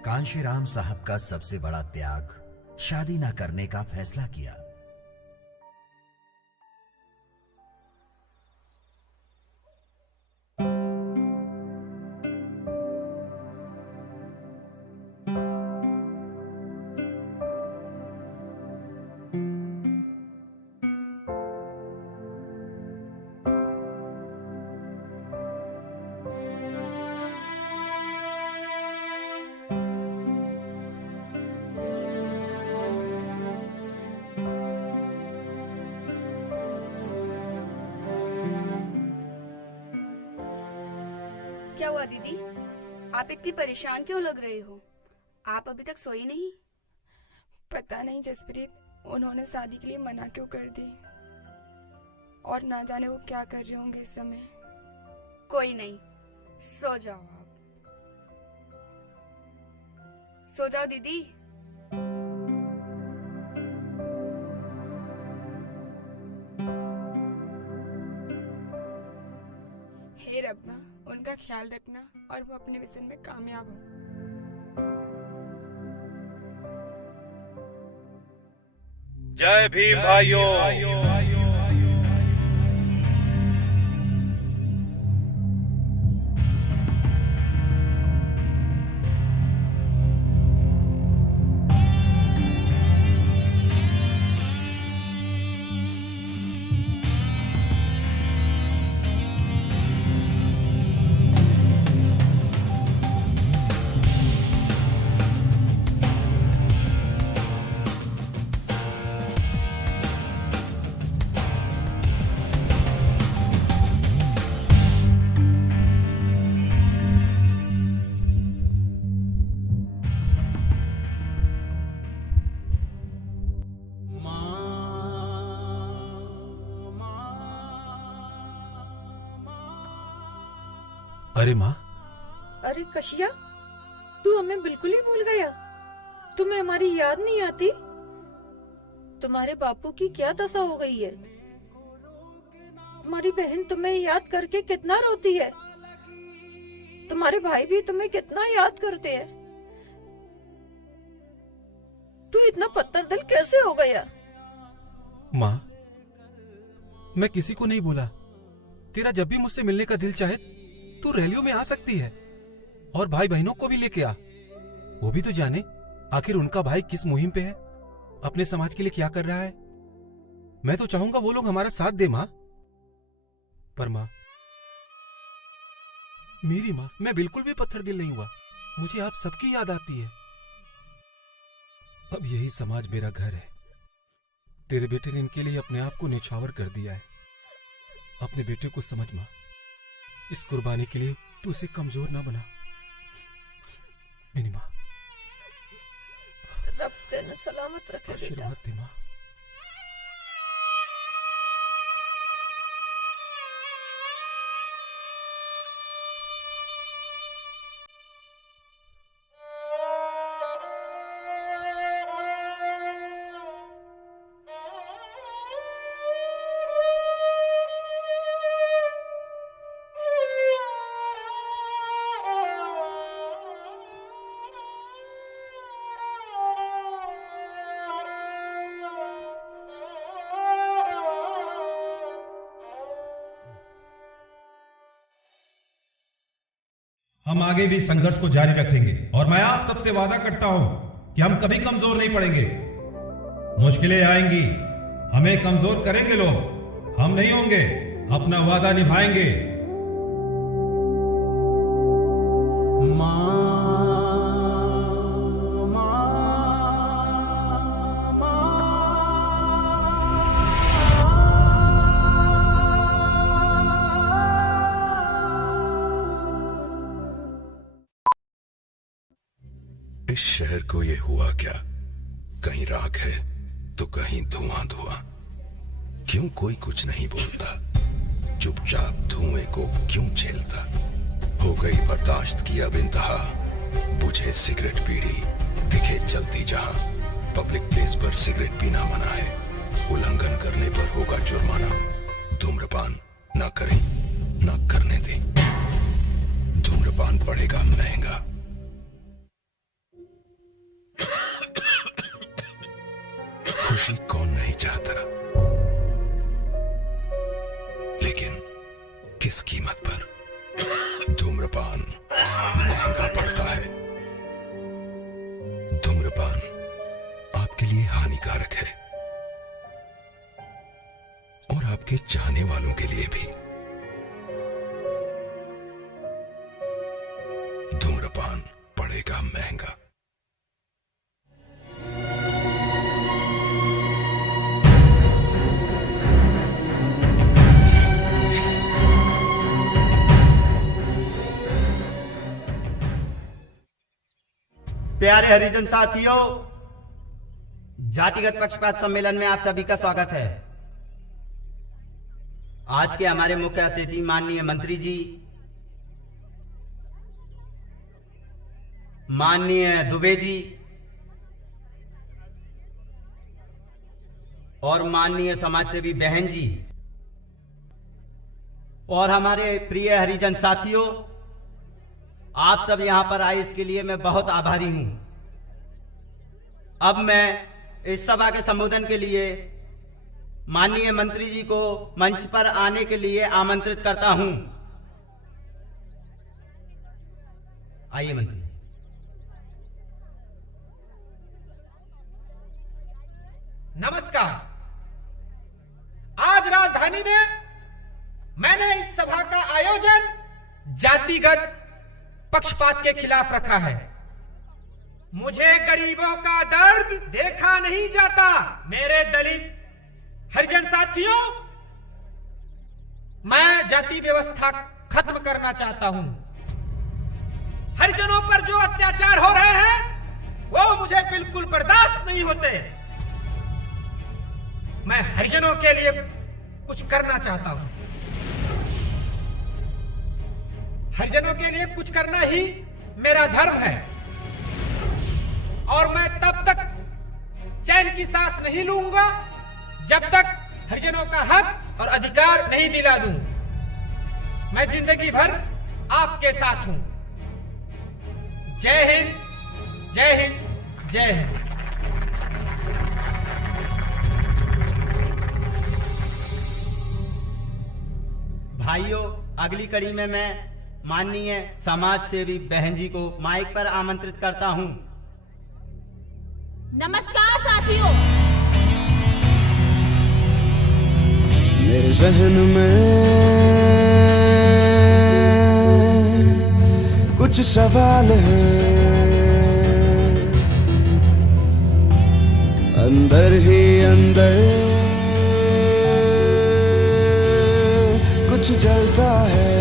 कांशीराम साहब का सबसे बड़ा त्याग शादी न करने का फैसला किया। क्या हुआ दीदी, आप इतनी परेशान क्यों लग रहे हो? आप अभी तक सोई नहीं? पता नहीं जसप्रीत, उन्होंने शादी के लिए मना क्यों कर दी, और ना जाने वो क्या कर रहे होंगे इस समय। कोई नहीं, सो जाओ आप, सो जाओ दीदी। हे रब्बा, उनका ख्याल रखना और वो अपने मिशन में कामयाब हो। जय भीम भाइयों। अरे माँ। अरे कशिया, तू हमें बिल्कुल ही भूल गया। तुम्हें हमारी याद नहीं आती? तुम्हारे बापू की क्या दशा हो गई है? तुम्हारी बहन तुम्हें याद करके कितना रोती है। तुम्हारे भाई भी तुम्हें कितना याद करते हैं। तू इतना पत्थर दिल कैसे हो गया? माँ, मैं किसी को नहीं बोला। तेरा जब भी मुझसे मिलने का दिल चाहे तू रैलियों में आ सकती है, और भाई बहनों को भी लेके आ। वो भी तो जाने आखिर उनका भाई किस मुहिम पे है, अपने समाज के लिए क्या कर रहा है। मैं तो चाहूंगा वो लोग हमारा साथ दे माँ। पर माँ, मेरी माँ, मैं बिल्कुल भी पत्थर दिल नहीं हुआ। मुझे आप सबकी याद आती है। अब यही समाज मेरा घर है, तेरे बेटे ने इनके लिए अपने आप को न्यौछावर कर दिया है। अपने बेटे को समझ मां, इस कुर्बानी के लिए तू उसे कमजोर ना बना। मेरी मां, रब तेने सलामत रखे बेटा। आशीर्वाद दे मां। हम आगे भी संघर्ष को जारी रखेंगे और मैं आप सबसे वादा करता हूं कि हम कभी कमजोर नहीं पड़ेंगे। मुश्किलें आएंगी, हमें कमजोर करेंगे लोग, हम नहीं होंगे, अपना वादा निभाएंगे। इस शहर को ये हुआ क्या? कहीं राख है तो कहीं धुआं धुआं। क्यों कोई कुछ नहीं बोलता? चुपचाप धुएं को क्यों झेलता? हो गई बर्दाश्त की अब इंतहा, बुझे सिगरेट बीड़ी दिखे जलती जहां। पब्लिक प्लेस पर सिगरेट पीना मना है, उल्लंघन करने पर होगा जुर्माना। धूम्रपान ना करें, ना करने दें, धूम्रपान पड़ेगा महंगा। खुशी कौन नहीं चाहता, लेकिन किस कीमत पर? धूम्रपान महंगा पड़ता है। धूम्रपान आपके लिए हानिकारक है और आपके चाहने वालों के लिए भी। धूम्रपान पड़ेगा महंगा। प्यारे हरिजन साथियों, जातिगत पक्षपात सम्मेलन में आप सभी का स्वागत है। आज के हमारे मुख्य अतिथि माननीय मंत्री जी, माननीय दुबे जी और माननीय समाजसेवी बहन जी और हमारे प्रिय हरिजन साथियों, आप सब यहां पर आए इसके लिए मैं बहुत आभारी हूं। अब मैं इस सभा के संबोधन के लिए माननीय मंत्री जी को मंच पर आने के लिए आमंत्रित करता हूं। आइए मंत्री। नमस्कार। आज राजधानी में मैंने इस सभा का आयोजन जातिगत पक्षपात के खिलाफ रखा है। मुझे गरीबों का दर्द देखा नहीं जाता। मेरे दलित हरिजन साथियों, मैं जाति व्यवस्था खत्म करना चाहता हूं। हरिजनों पर जो अत्याचार हो रहे हैं वो मुझे बिल्कुल बर्दाश्त नहीं होते। मैं हरिजनों के लिए कुछ करना चाहता हूं। हरिजनों के लिए कुछ करना ही मेरा धर्म है और मैं तब तक चैन की सांस नहीं लूंगा जब तक हरिजनों का हक और अधिकार नहीं दिला दूं। मैं जिंदगी भर आपके साथ हूं। जय हिंद, जय हिंद, जय हिंद। भाइयों, अगली कड़ी में मैं माननीय समाज सेवी बहन जी को माइक पर आमंत्रित करता हूं। नमस्कार साथियों। मेरे जहन में कुछ सवाल हैं, अंदर ही अंदर कुछ जलता है,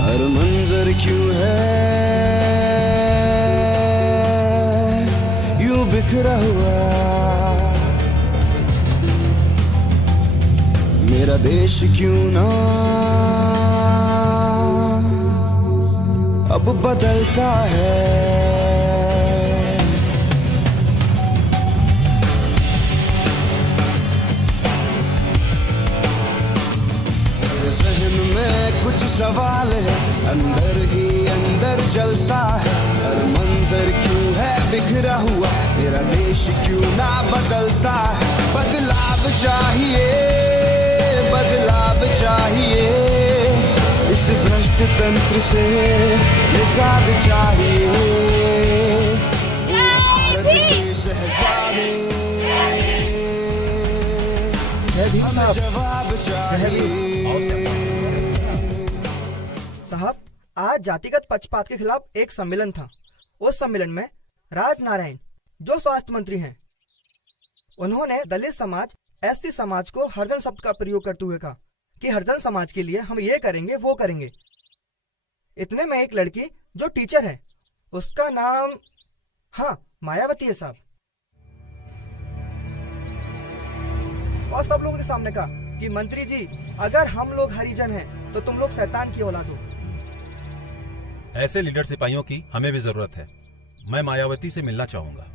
हर मंजर क्यों है यूं बिखरा हुआ, मेरा देश क्यों ना अब बदलता है। मेरे ज़हन में कुछ सवाल है, अंदर ही अंदर जलता है, हर मंजर क्यों है बिखरा हुआ, मेरा देश क्यों ना बदलता है। बदलाव चाहिए, बदलाव चाहिए, इस भ्रष्ट तंत्र से निजात चाहिए। भारत के शहजादे हमें जवाब चाहिए। साहब, आज जातिगत पक्षपात के खिलाफ एक सम्मेलन था। उस सम्मेलन में राज नारायण जो स्वास्थ्य मंत्री हैं, उन्होंने दलित समाज, एससी समाज को हरिजन शब्द का प्रयोग करते हुए कहा कि हरिजन समाज के लिए हम ये करेंगे वो करेंगे। इतने में एक लड़की जो टीचर है, उसका नाम हाँ मायावती है साहब, और सब लोगों के सामने कहा कि मंत्री जी, अगर हम लोग हरिजन हैं तो तुम लोग शैतान की औलाद हो। ऐसे लीडर सिपाहियों की हमें भी जरूरत है। मैं मायावती से मिलना चाहूंगा।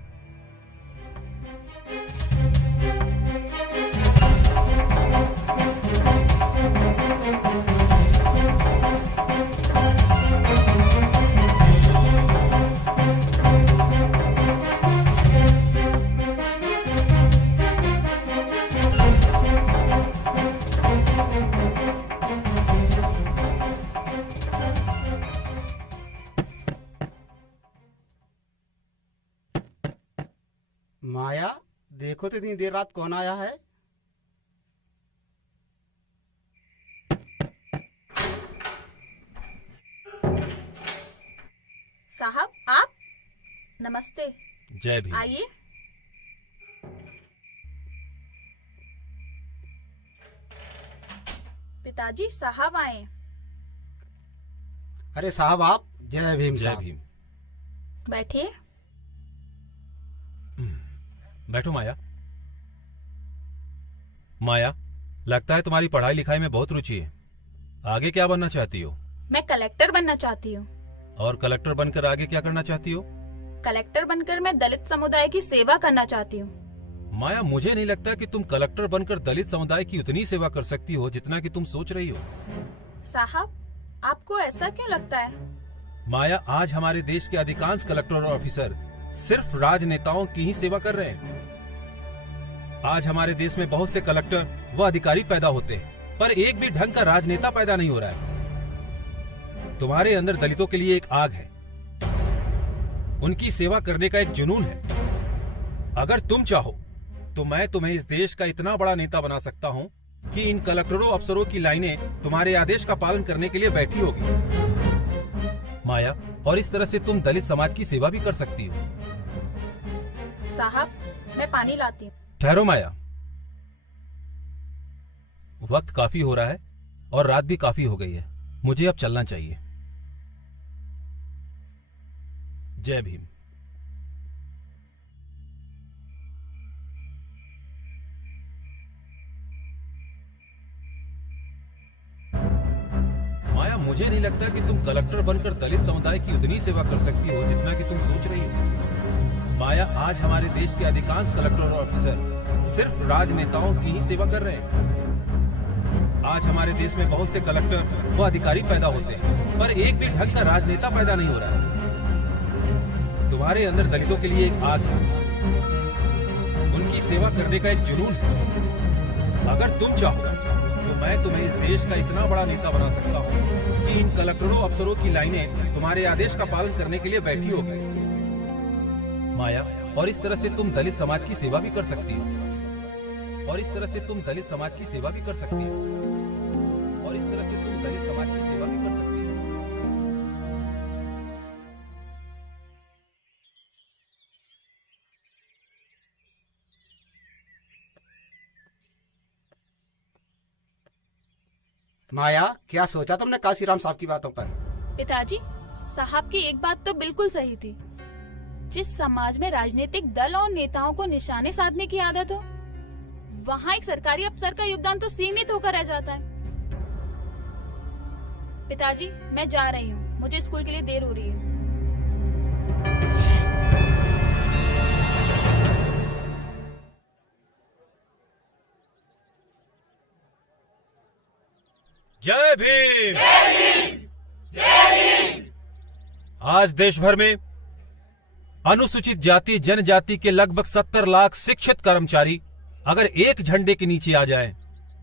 माया, देखो तो इतनी देर रात कौन आया है। साहब, आप? नमस्ते। जय भीम। आइए। पिताजी, साहब आए। अरे साहब आप, जय भीम। जय भीम। बैठिए। बैठो माया। माया, लगता है तुम्हारी पढ़ाई लिखाई में बहुत रुचि है। आगे क्या बनना चाहती हो? मैं कलेक्टर बनना चाहती हूँ। और कलेक्टर बनकर आगे क्या करना चाहती हो? कलेक्टर बनकर मैं दलित समुदाय की सेवा करना चाहती हूँ। माया, मुझे नहीं लगता कि तुम कलेक्टर बनकर दलित समुदाय की उतनी सेवा कर सकती हो जितना कि तुम सोच रही हो। साहब, आपको ऐसा क्यों लगता है? माया, आज हमारे देश के अधिकांश कलेक्टर और ऑफिसर सिर्फ राजनेताओं की ही सेवा कर रहे हैं। आज हमारे देश में बहुत से कलेक्टर व अधिकारी पैदा होते हैं, पर एक भी ढंग का राजनेता पैदा नहीं हो रहा है। तुम्हारे अंदर दलितों के लिए एक आग है, उनकी सेवा करने का एक जुनून है। अगर तुम चाहो तो मैं तुम्हें इस देश का इतना बड़ा नेता बना सकता हूँ कि इन कलेक्टरों अफसरों की लाइनें तुम्हारे आदेश का पालन करने के लिए बैठी होगी। माया, और इस तरह से तुम दलित समाज की सेवा भी कर सकती हो। साहब, मैं पानी लाती हूँ। ठहरो माया, वक्त काफी हो रहा है और रात भी काफी हो गई है। मुझे अब चलना चाहिए। जय भीम। माया, मुझे नहीं लगता कि तुम कलेक्टर बनकर दलित समुदाय की उतनी सेवा कर सकती हो जितना कि तुम सोच रही हो। माया, आज हमारे देश के अधिकांश कलेक्टर और ऑफिसर सिर्फ राजनेताओं की ही सेवा कर रहे हैं। आज हमारे देश में बहुत से कलेक्टर व अधिकारी पैदा होते हैं, पर एक भी ढंग का राजनेता पैदा नहीं हो रहा है। तुम्हारे अंदर दलितों के लिए एक आग है, उनकी सेवा करने का एक जुनून है। अगर तुम चाहो तो मैं तुम्हें इस देश का इतना बड़ा नेता बना सकता हूँ कि इन कलेक्टरों अफसरों की लाइनें तुम्हारे आदेश का पालन करने के लिए बैठी हो गई। माया, और इस तरह से तुम दलित समाज की सेवा भी कर सकती हो। और इस तरह से तुम दलित समाज की सेवा भी कर सकती हो। और इस तरह से तुम दलित समाज की सेवा भी कर सकती हो। माया, क्या सोचा तुमने काशीराम साहब की बातों पर? पिताजी, साहब की एक बात तो बिल्कुल सही थी। जिस समाज में राजनीतिक दल और नेताओं को निशाने साधने की आदत हो, वहाँ एक सरकारी अफसर का योगदान तो सीमित होकर रह जाता है। पिताजी, मैं जा रही हूँ, मुझे स्कूल के लिए देर हो रही है। जय भीम। आज देश भर में अनुसूचित जाति जनजाति के लगभग 70 लाख शिक्षित कर्मचारी अगर एक झंडे के नीचे आ जाएं,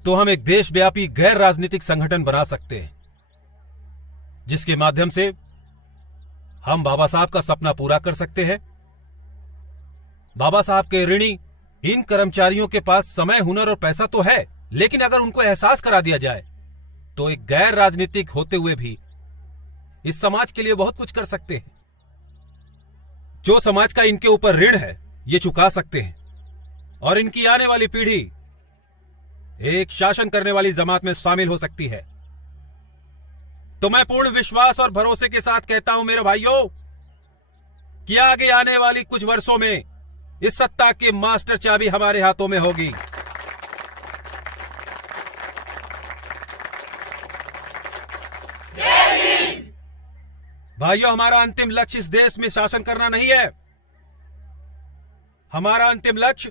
तो हम एक देशव्यापी गैर राजनीतिक संगठन बना सकते हैं, जिसके माध्यम से हम बाबा साहब का सपना पूरा कर सकते हैं। बाबा साहब के ऋणी इन कर्मचारियों के पास समय, हुनर और पैसा तो है, लेकिन अगर उनको एहसास करा दिया जाए तो एक गैर राजनीतिक होते हुए भी इस समाज के लिए बहुत कुछ कर सकते हैं। जो समाज का इनके ऊपर ऋण है, ये चुका सकते हैं और इनकी आने वाली पीढ़ी एक शासन करने वाली जमात में शामिल हो सकती है। तो मैं पूर्ण विश्वास और भरोसे के साथ कहता हूं मेरे भाइयों कि आगे आने वाली कुछ वर्षों में इस सत्ता की मास्टर चाबी हमारे हाथों में होगी। भाइयों, हमारा अंतिम लक्ष्य इस देश में शासन करना नहीं है। हमारा अंतिम लक्ष्य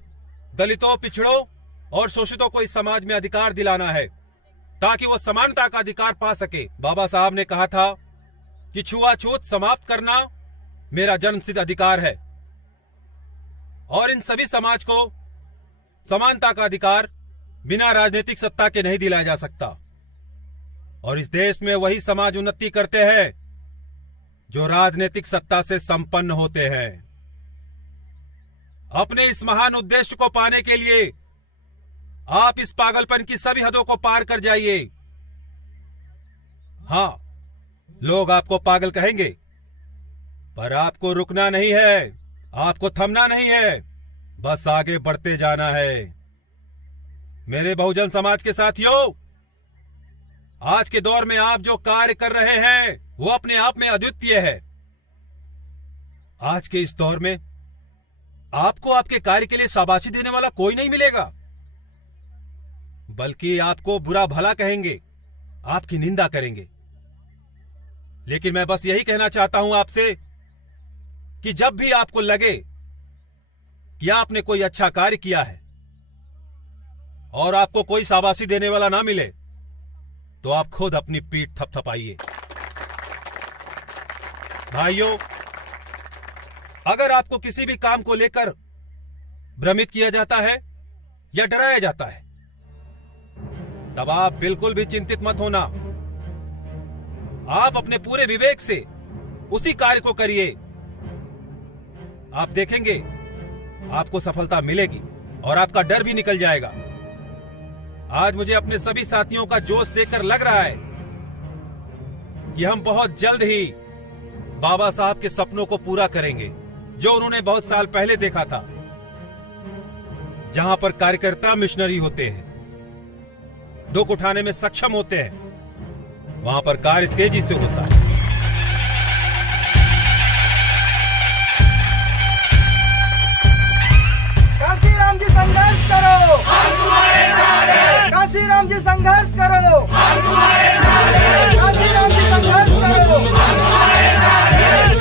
दलितों, पिछड़ों और शोषितों को इस समाज में अधिकार दिलाना है, ताकि वो समानता का अधिकार पा सके। बाबा साहब ने कहा था कि छुआछूत समाप्त करना मेरा जन्मसिद्ध अधिकार है और इन सभी समाज को समानता का अधिकार बिना राजनीतिक सत्ता के नहीं दिलाया जा सकता। और इस देश में वही समाज उन्नति करते हैं जो राजनीतिक सत्ता से संपन्न होते हैं। अपने इस महान उद्देश्य को पाने के लिए आप इस पागलपन की सभी हदों को पार कर जाइए। हां, लोग आपको पागल कहेंगे, पर आपको रुकना नहीं है, आपको थमना नहीं है, बस आगे बढ़ते जाना है। मेरे बहुजन समाज के साथियों, आज के दौर में आप जो कार्य कर रहे हैं वो अपने आप में अद्वितीय है। आज के इस दौर में आपको आपके कार्य के लिए शाबाशी देने वाला कोई नहीं मिलेगा, बल्कि आपको बुरा भला कहेंगे, आपकी निंदा करेंगे। लेकिन मैं बस यही कहना चाहता हूं आपसे कि जब भी आपको लगे कि आपने कोई अच्छा कार्य किया है और आपको कोई शाबाशी देने वाला ना मिले, तो आप खुद अपनी पीठ थपथपाइए। भाइयों, अगर आपको किसी भी काम को लेकर भ्रमित किया जाता है या डराया जाता है, तब आप बिल्कुल भी चिंतित मत होना। आप अपने पूरे विवेक से उसी कार्य को करिए। आप देखेंगे आपको सफलता मिलेगी और आपका डर भी निकल जाएगा। आज मुझे अपने सभी साथियों का जोश देखकर लग रहा है कि हम बहुत जल्द ही बाबा साहब के सपनों को पूरा करेंगे, जो उन्होंने बहुत साल पहले देखा था। जहां पर कार्यकर्ता मिशनरी होते हैं, दुख उठाने में सक्षम होते हैं, वहां पर कार्य तेजी से होता है। काशीराम जी संघर्ष करो, हम तुम्हारे साथ हैं। काशीराम जी संघर्ष करो, हम तुम्हारे साथ हैं। काशीराम जी संघर्ष करो, हम तुम्हारे साथ हैं।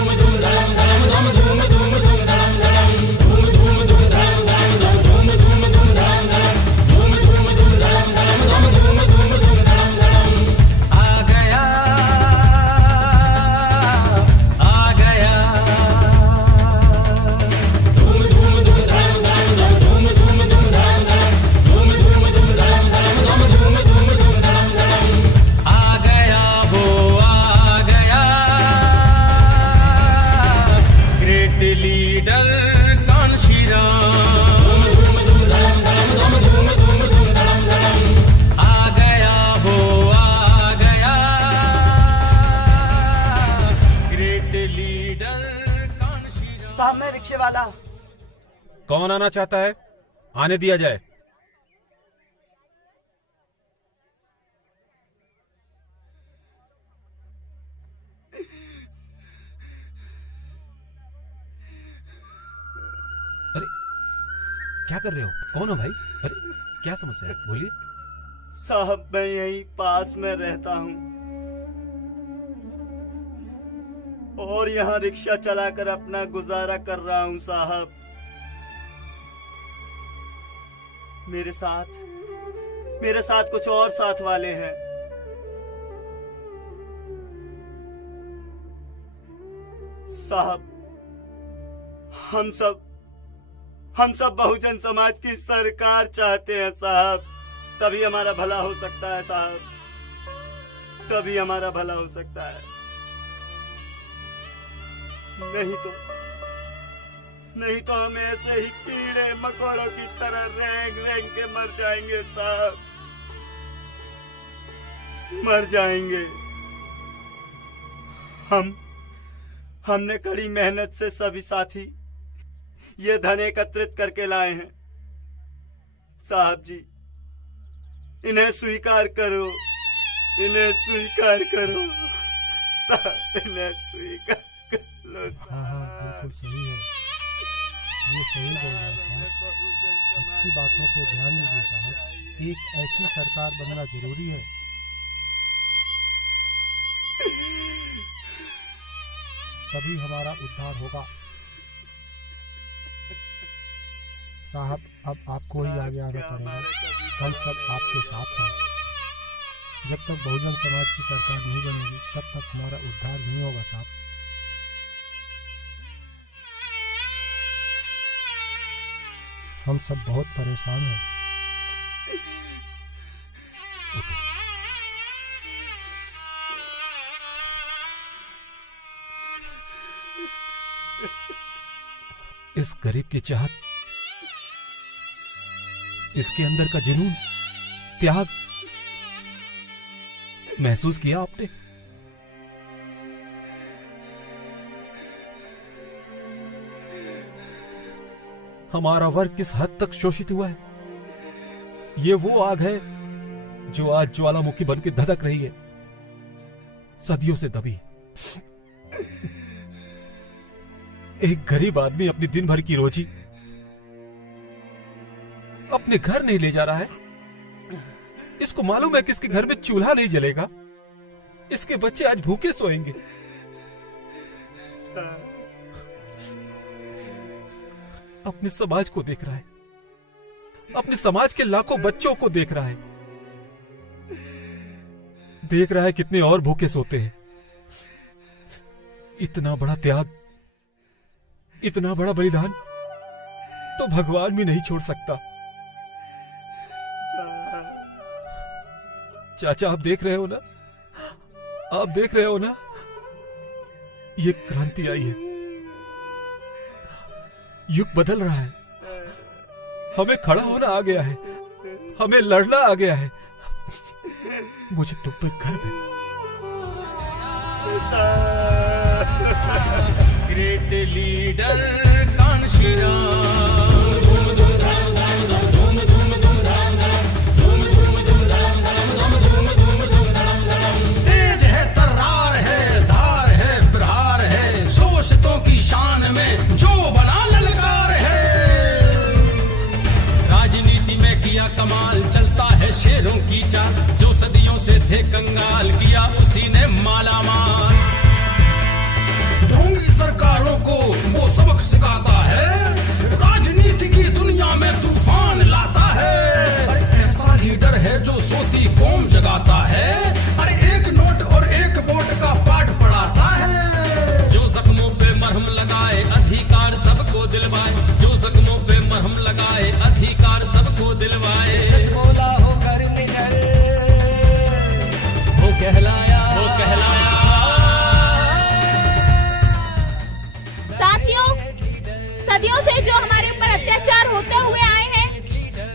साहब, मैं रिक्शे वाला। कौन आना चाहता है? आने दिया जाए। क्या कर रहे हो? कौन हो भाई? अरे क्या समस्या है, बोलिए। साहब मैं यहीं पास में रहता हूँ और यहाँ रिक्शा चलाकर अपना गुजारा कर रहा हूँ साहब। मेरे साथ कुछ और साथ वाले हैं। साहब हम सब बहुजन समाज की सरकार चाहते हैं साहब, तभी हमारा भला हो सकता है साहब, तभी हमारा भला हो सकता है। नहीं तो हम ऐसे ही कीड़े मकोड़ों की तरह रेंग रेंग के मर जाएंगे साहब, मर जाएंगे। हमने कड़ी मेहनत से सभी साथी ये धन एकत्रित करके लाए हैं साहब जी, इन्हें स्वीकार करो, इन्हें स्वीकार करो साहब, इन्हें स्वीकार कर लो। हाँ बिल्कुल सही है, ये सही बोल रहे हैं साहब। इसकी बातों पे ध्यान दीजिए साहब, एक ऐसी सरकार बनना जरूरी है। तभी हमारा उद्धार होगा साहब। अब आपको ही आगे आना पड़ेगा, हम सब आपके साथ हैं। जब तक बहुजन समाज की सरकार नहीं बनेगी तब तक हमारा उद्धार नहीं होगा साहब। हम सब बहुत परेशान हैं। इस गरीब की चाहत, इसके अंदर का जुनून, त्याग महसूस किया आपने? हमारा वर्ग किस हद तक शोषित हुआ है, ये वो आग है जो आज ज्वालामुखी बन के धधक रही है, सदियों से दबी। एक गरीब आदमी अपनी दिन भर की रोजी अपने घर नहीं ले जा रहा है। इसको मालूम है कि इसके घर में चूल्हा नहीं जलेगा, इसके बच्चे आज भूखे सोएंगे। अपने समाज को देख रहा है, अपने समाज के लाखों बच्चों को देख रहा है, देख रहा है कितने और भूखे सोते हैं। इतना बड़ा त्याग, इतना बड़ा बलिदान तो भगवान भी नहीं छोड़ सकता। चाचा आप देख रहे हो ना, आप देख रहे हो ना, ये क्रांति आई है, युग बदल रहा है, हमें खड़ा होना आ गया है, हमें लड़ना आ गया है। मुझे तुम पे गर्व है। ग्रेट लीडर कांशी राम, तेज है, तर्रार है, धार है, प्रहार है, शोषितों की शान में जो बड़ा ललकार है। राजनीति में किया कमाल, चलता है शेरों की चाल, जो सदियों से थे कंगाल किया उसी ने मालामाल। ढोंगी सरकारों को वो सबक सिखाता है, राजनीति की दुनिया में तूफान लाता है। अरे ऐसा लीडर है जो सोती कौम जगाता है, अरे एक नोट और एक वोट का पाठ पढ़ाता है। जो जख्मों पे मरहम लगाए, अधिकार सबको दिलवाए, जो जख्मों पे मरहम लगाए, अधिकार सबको दिलवाए। सच बोला हो कर निकल, वो कहलाया, वो कहलाया। सदियों से जो हमारे ऊपर अत्याचार होते हुए आए हैं,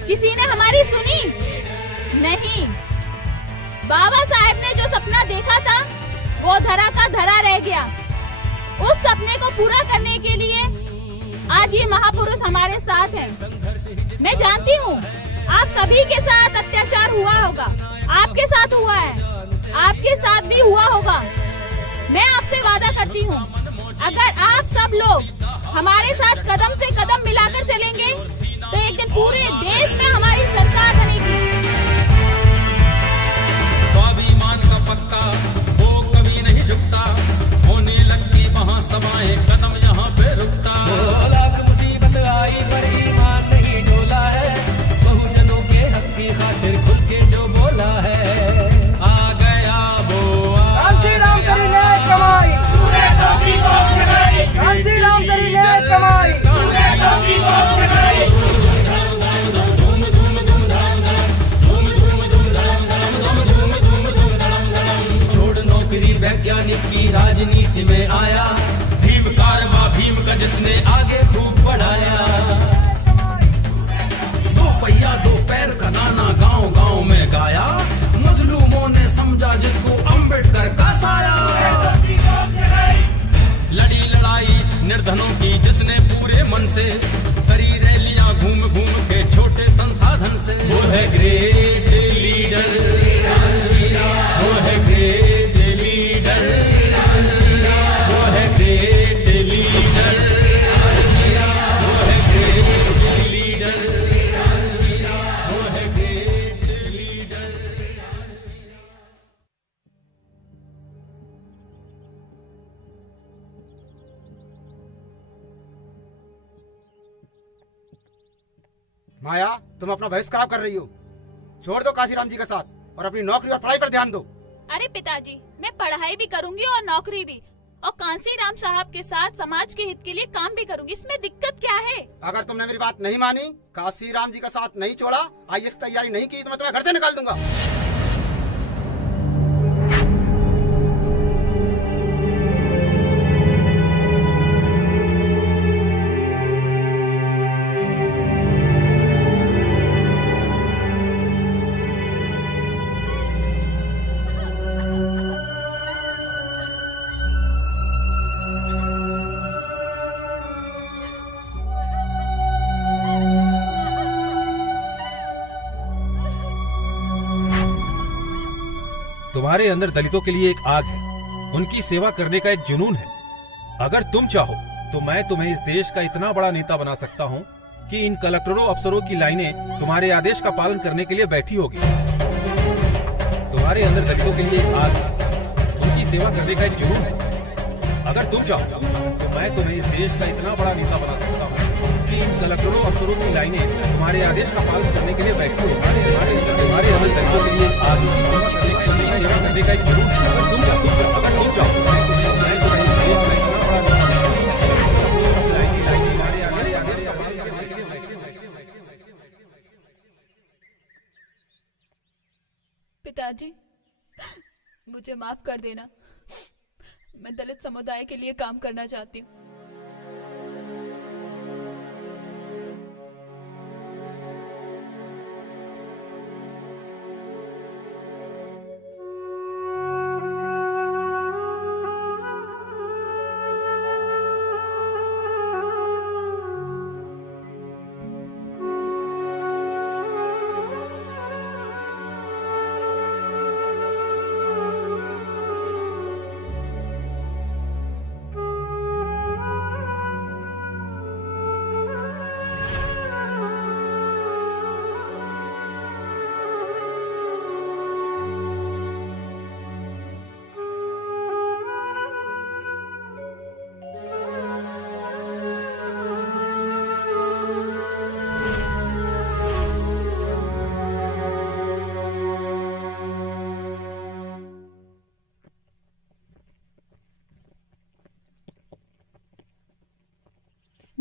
किसी ने हमारी सुनी नहीं। बाबा साहेब ने जो सपना देखा था वो धरा का धरा रह गया। उस सपने को पूरा करने के लिए आज ये महापुरुष हमारे साथ हैं। मैं जानती हूँ आप सभी के साथ अत्याचार हुआ होगा, आपके साथ हुआ है, आपके साथ भी हुआ होगा। मैं आपसे वादा करती हूँ, अगर आप सब लोग हमारे साथ कदम से कदम मिलाकर चलेंगे तो एक दिन पूरे देश में हमारी सरकार बनेगी। स्वाभिमान का पक्का वो कभी नहीं झुकता, होने लगती वहाँ सभाएं कदम यहाँ पे रुकता। लाख मुसीबत आई पर ईमान नहीं डोला है, बहुजनों के हक की खातिर खुद के जो बोला है। आ गया वो कांसी राम तेरी न्याय कमाई, कांसी राम तेरी न्याय कमाई। छोड़ नौकरी वैज्ञानिक की राजनीति में आया, भीम कारवा भीम का जिसने आगे खूब बढ़ाया। दो पहिया दो पैर का नाना गांव गांव में गाया, मजलूमों ने समझा जिसको अम्बेडकर का साया। लड़ी लड़ाई निर्धनों की जिसने पूरे मन से, करी रैलियां घूम घूम के छोटे संसाधन से। वो है ग्रेट लीडर, वो है ग्रेट लीडर, वो है ग्रेट लीडर, वो है ग्रेट लीडर, वो है ग्रेट लीडर। माया, तुम अपना भविष्य खराब कर रही हो। छोड़ दो काशीराम जी का साथ और अपनी नौकरी और पढ़ाई पर ध्यान दो। अरे पिताजी, मैं पढ़ाई भी करूंगी और नौकरी भी, और कांसी राम साहब के साथ समाज के हित के लिए काम भी करूंगी। इसमें दिक्कत क्या है? अगर तुमने मेरी बात नहीं मानी, काशीराम जी का साथ नहीं छोड़ा, IAS की तैयारी नहीं की, तो मैं तुम्हें घर से निकाल दूंगा। तुम्हारे अंदर दलितों के लिए एक आग है, उनकी सेवा करने का एक जुनून है। अगर तुम चाहो तो मैं तुम्हें इस देश का इतना बड़ा नेता बना सकता हूँ कि इन कलेक्टरों अफसरों की लाइनें तुम्हारे आदेश का पालन करने के लिए बैठी होगी। तुम्हारे अंदर दलितों के लिए एक आग है, उनकी सेवा करने का एक जुनून है। अगर तुम चाहो तो मैं तुम्हें इस देश का इतना बड़ा नेता बना सकता हूँ कि इन कलेक्टरों अफसरों की लाइनें तुम्हारे आदेश का पालन करने के लिए बैठी होगी। तुम्हारे अंदर दलितों के लिए एक आग है, सेवा करने का एक जुनून है। अगर तुम चाहो तो मैं तुम्हें इस देश का इतना बड़ा पिताजी, मुझे माफ कर देना। मैं दलित समुदाय के लिए काम करना चाहती हूँ।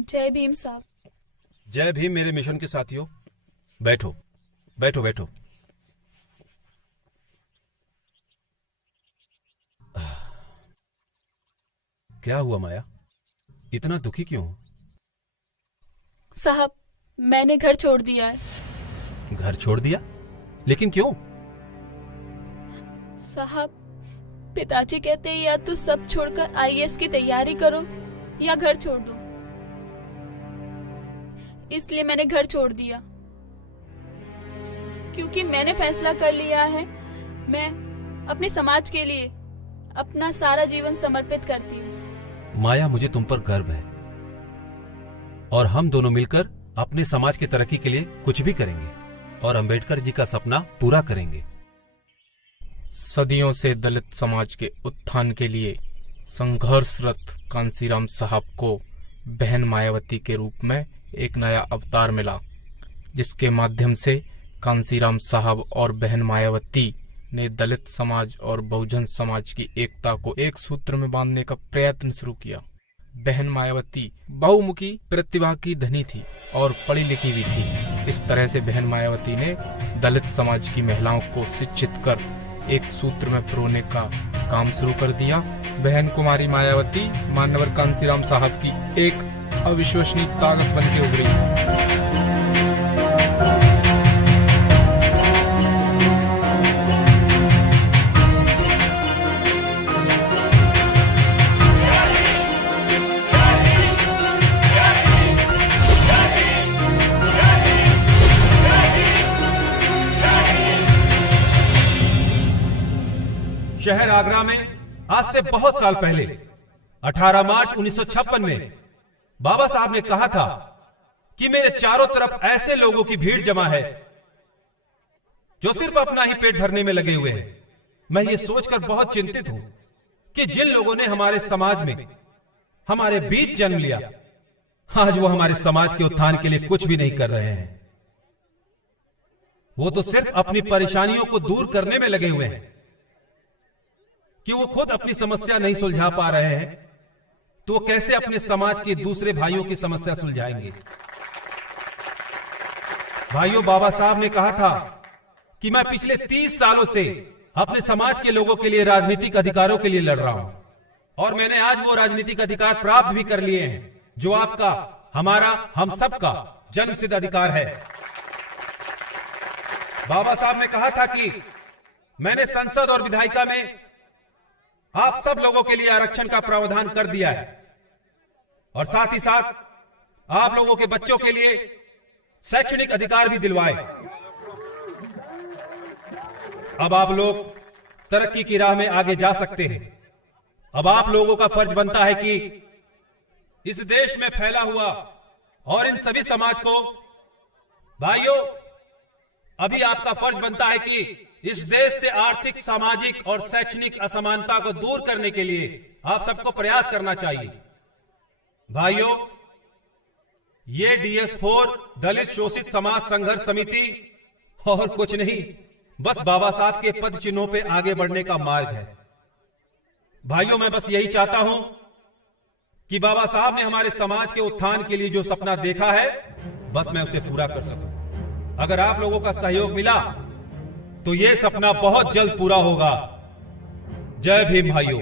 जय भीम साहब। जय भीम मेरे मिशन के साथियों। बैठो बैठो बैठो। क्या हुआ माया, इतना दुखी क्यों हो? साहब, मैंने घर छोड़ दिया है। घर छोड़ दिया? लेकिन क्यों? साहब, पिताजी कहते हैं या तो सब छोड़कर IAS की तैयारी करो या घर छोड़ दो। इसलिए मैंने घर छोड़ दिया, क्योंकि मैंने फैसला कर लिया है मैं अपने समाज के लिए अपना सारा जीवन समर्पित करती हूँ। माया, मुझे तुम पर गर्व है और हम दोनों मिलकर अपने समाज की तरक्की के लिए कुछ भी करेंगे और अंबेडकर जी का सपना पूरा करेंगे। सदियों से दलित समाज के उत्थान के लिए संघर्षरत कांसीराम साहब को बहन मायावती के रूप में एक नया अवतार मिला, जिसके माध्यम से कांसीराम साहब और बहन मायावती ने दलित समाज और बहुजन समाज की एकता को एक सूत्र में बांधने का प्रयत्न शुरू किया। बहन मायावती बहुमुखी प्रतिभा की धनी थी और पढ़ी लिखी भी थी। इस तरह से बहन मायावती ने दलित समाज की महिलाओं को शिक्षित कर एक सूत्र में पिरोने का काम शुरू कर दिया। बहन कुमारी मायावती मानवर कांसीराम साहब की एक अविश्वसनीय ताकत बन के उभरी। शहर आगरा में आज से बहुत साल पहले 18 मार्च 1956 में बाबा साहब ने कहा था कि मेरे चारों तरफ ऐसे लोगों की भीड़ जमा है जो सिर्फ अपना ही पेट भरने में लगे हुए हैं। मैं ये सोचकर बहुत चिंतित हूं कि जिन लोगों ने हमारे समाज में हमारे बीच जन्म लिया, आज वो हमारे समाज के उत्थान के लिए कुछ भी नहीं कर रहे हैं। वो तो सिर्फ अपनी परेशानियों को दूर करने में लगे हुए हैं कि वो खुद अपनी समस्या नहीं सुलझा पा रहे हैं, तो वो कैसे अपने समाज के दूसरे भाइयों की समस्या सुलझाएंगे। भाइयों, बाबा साहब ने कहा था कि मैं पिछले 30 सालों से अपने समाज के लोगों के लिए राजनीतिक अधिकारों के लिए लड़ रहा हूं और मैंने आज वो राजनीतिक अधिकार प्राप्त भी कर लिए हैं जो आपका, हमारा, हम सबका जन्मसिद्ध अधिकार है। बाबा साहब ने कहा था कि मैंने संसद और विधायिका में आप सब लोगों के लिए आरक्षण का प्रावधान कर दिया है और साथ ही साथ आप लोगों के बच्चों के लिए शैक्षणिक अधिकार भी दिलवाए। अब आप लोग तरक्की की राह में आगे जा सकते हैं। अब आप लोगों का फर्ज बनता है कि इस देश में फैला हुआ और इन सभी समाज को, भाइयों, अभी आपका फर्ज बनता है कि इस देश से आर्थिक, सामाजिक और शैक्षणिक असमानता को दूर करने के लिए आप सबको प्रयास करना चाहिए। भाइयों, ये DS4 दलित शोषित समाज संघर्ष समिति और कुछ नहीं, बस बाबा साहब के पद चिन्हों पे आगे बढ़ने का मार्ग है। भाइयों, मैं बस यही चाहता हूं कि बाबा साहब ने हमारे समाज के उत्थान के लिए जो सपना देखा है, बस मैं उसे पूरा कर सकूं। अगर आप लोगों का सहयोग मिला तो यह सपना बहुत जल्द पूरा होगा। जय भीम भाइयों,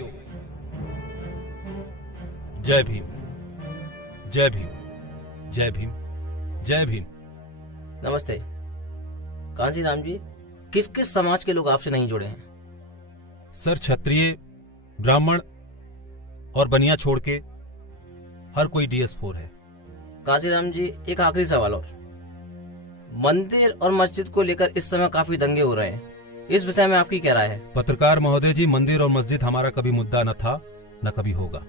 जय भीम, जय भीम, जय भीम, जय भीम। नमस्ते कांसीराम जी, किस किस समाज के लोग आपसे नहीं जुड़े हैं? सर, क्षत्रिय, ब्राह्मण और बनिया छोड़ के हर कोई DS4 है। कांसीराम जी, एक आखिरी सवाल और। मंदिर और मस्जिद को लेकर इस समय काफी दंगे हो रहे हैं, इस विषय में आपकी क्या राय है? पत्रकार महोदय जी, मंदिर और मस्जिद हमारा कभी मुद्दा न था, न कभी होगा।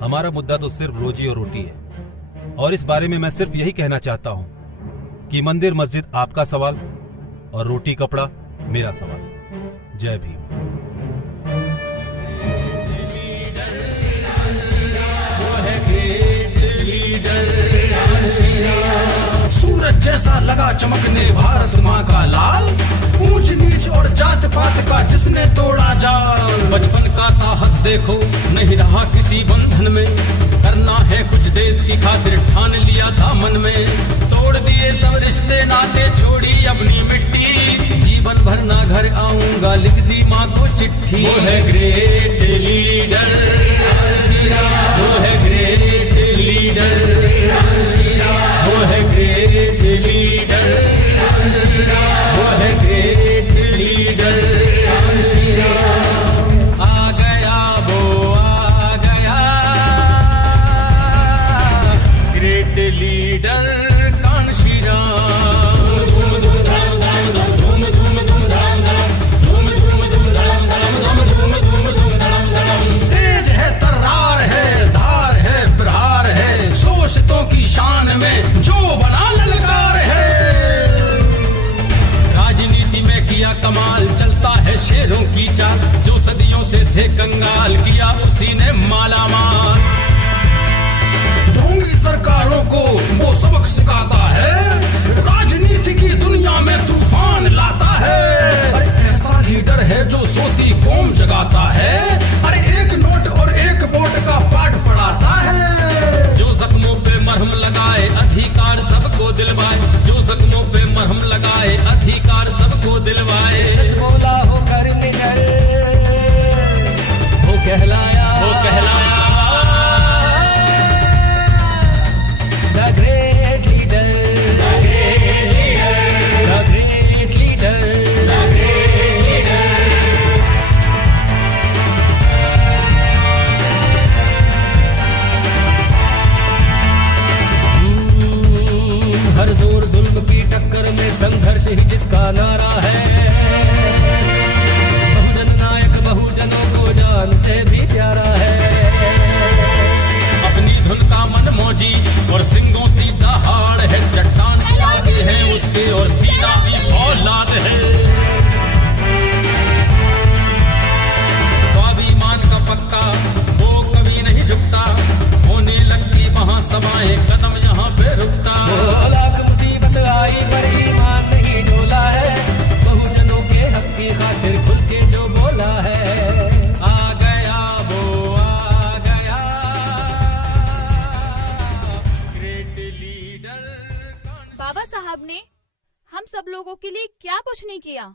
हमारा मुद्दा तो सिर्फ रोजी और रोटी है और इस बारे में मैं सिर्फ यही कहना चाहता हूं कि मंदिर मस्जिद आपका सवाल और रोटी कपड़ा मेरा सवाल। जय भीम। सूरज जैसा लगा चमकने भारत माँ का लाल, ऊंच नीच और जात पात का जिसने तोड़ा जाल। बचपन का साहस देखो, नहीं रहा किसी बंधन में, करना है कुछ देश की खातिर ठान लिया था मन में। तोड़ दिए सब रिश्ते नाते, छोड़ी अपनी मिट्टी, जीवन भर ना घर आऊंगा लिख दी माँ को चिट्ठी। वो है ग्रेट लीडर, वो है ग्रेट लीडर, वो है ग्रेट लीडर, वो है ग्रेट लीडर। आ गया वो आ गया, ग्रेट लीडर कांशीराम। धूम धूम धाम धाम धाम, धूम धूम धूम धाम धाम, धूम धूम धूम धाम धाम, धूम धूम धूम धाम। नारा है। बहुजन नायक बहुजनों को जान से भी प्यारा है। अपनी धुन का मन मौजी और सिंगों सी दहाड़ है। चट्टान की आगे है उसके और सीना की औलाद है। स्वाभिमान का पक्का वो कभी नहीं झुकता। होने लगती महासभाएं कदम यहाँ पे रुकता। लाख मुसीबत आई पर ईमान नहीं डोला है। बहुजनों के हक की खातिर खुद के जो बोला है। आ गया वो आ गया ग्रेट लीडर। बाबा साहब ने हम सब लोगों के लिए क्या कुछ नहीं किया।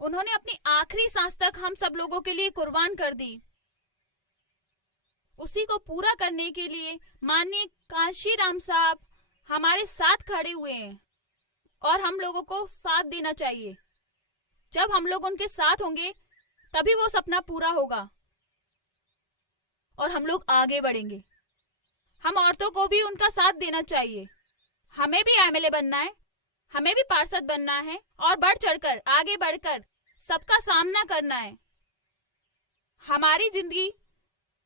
उन्होंने अपनी आखिरी सांस तक हम सब लोगों के लिए कुर्बान कर दी। उसी को पूरा करने के लिए माननीय कांशीराम साहब हमारे साथ खड़े हुए हैं और हम लोगों को साथ देना चाहिए। जब हम लोग उनके साथ होंगे तभी वो सपना पूरा होगा और हम लोग आगे बढ़ेंगे। हम औरतों को भी उनका साथ देना चाहिए। हमें भी एमएलए बनना है, हमें भी पार्षद बनना है और बढ़ चढ़कर आगे बढ़कर सबका सामना करना है। हमारी जिंदगी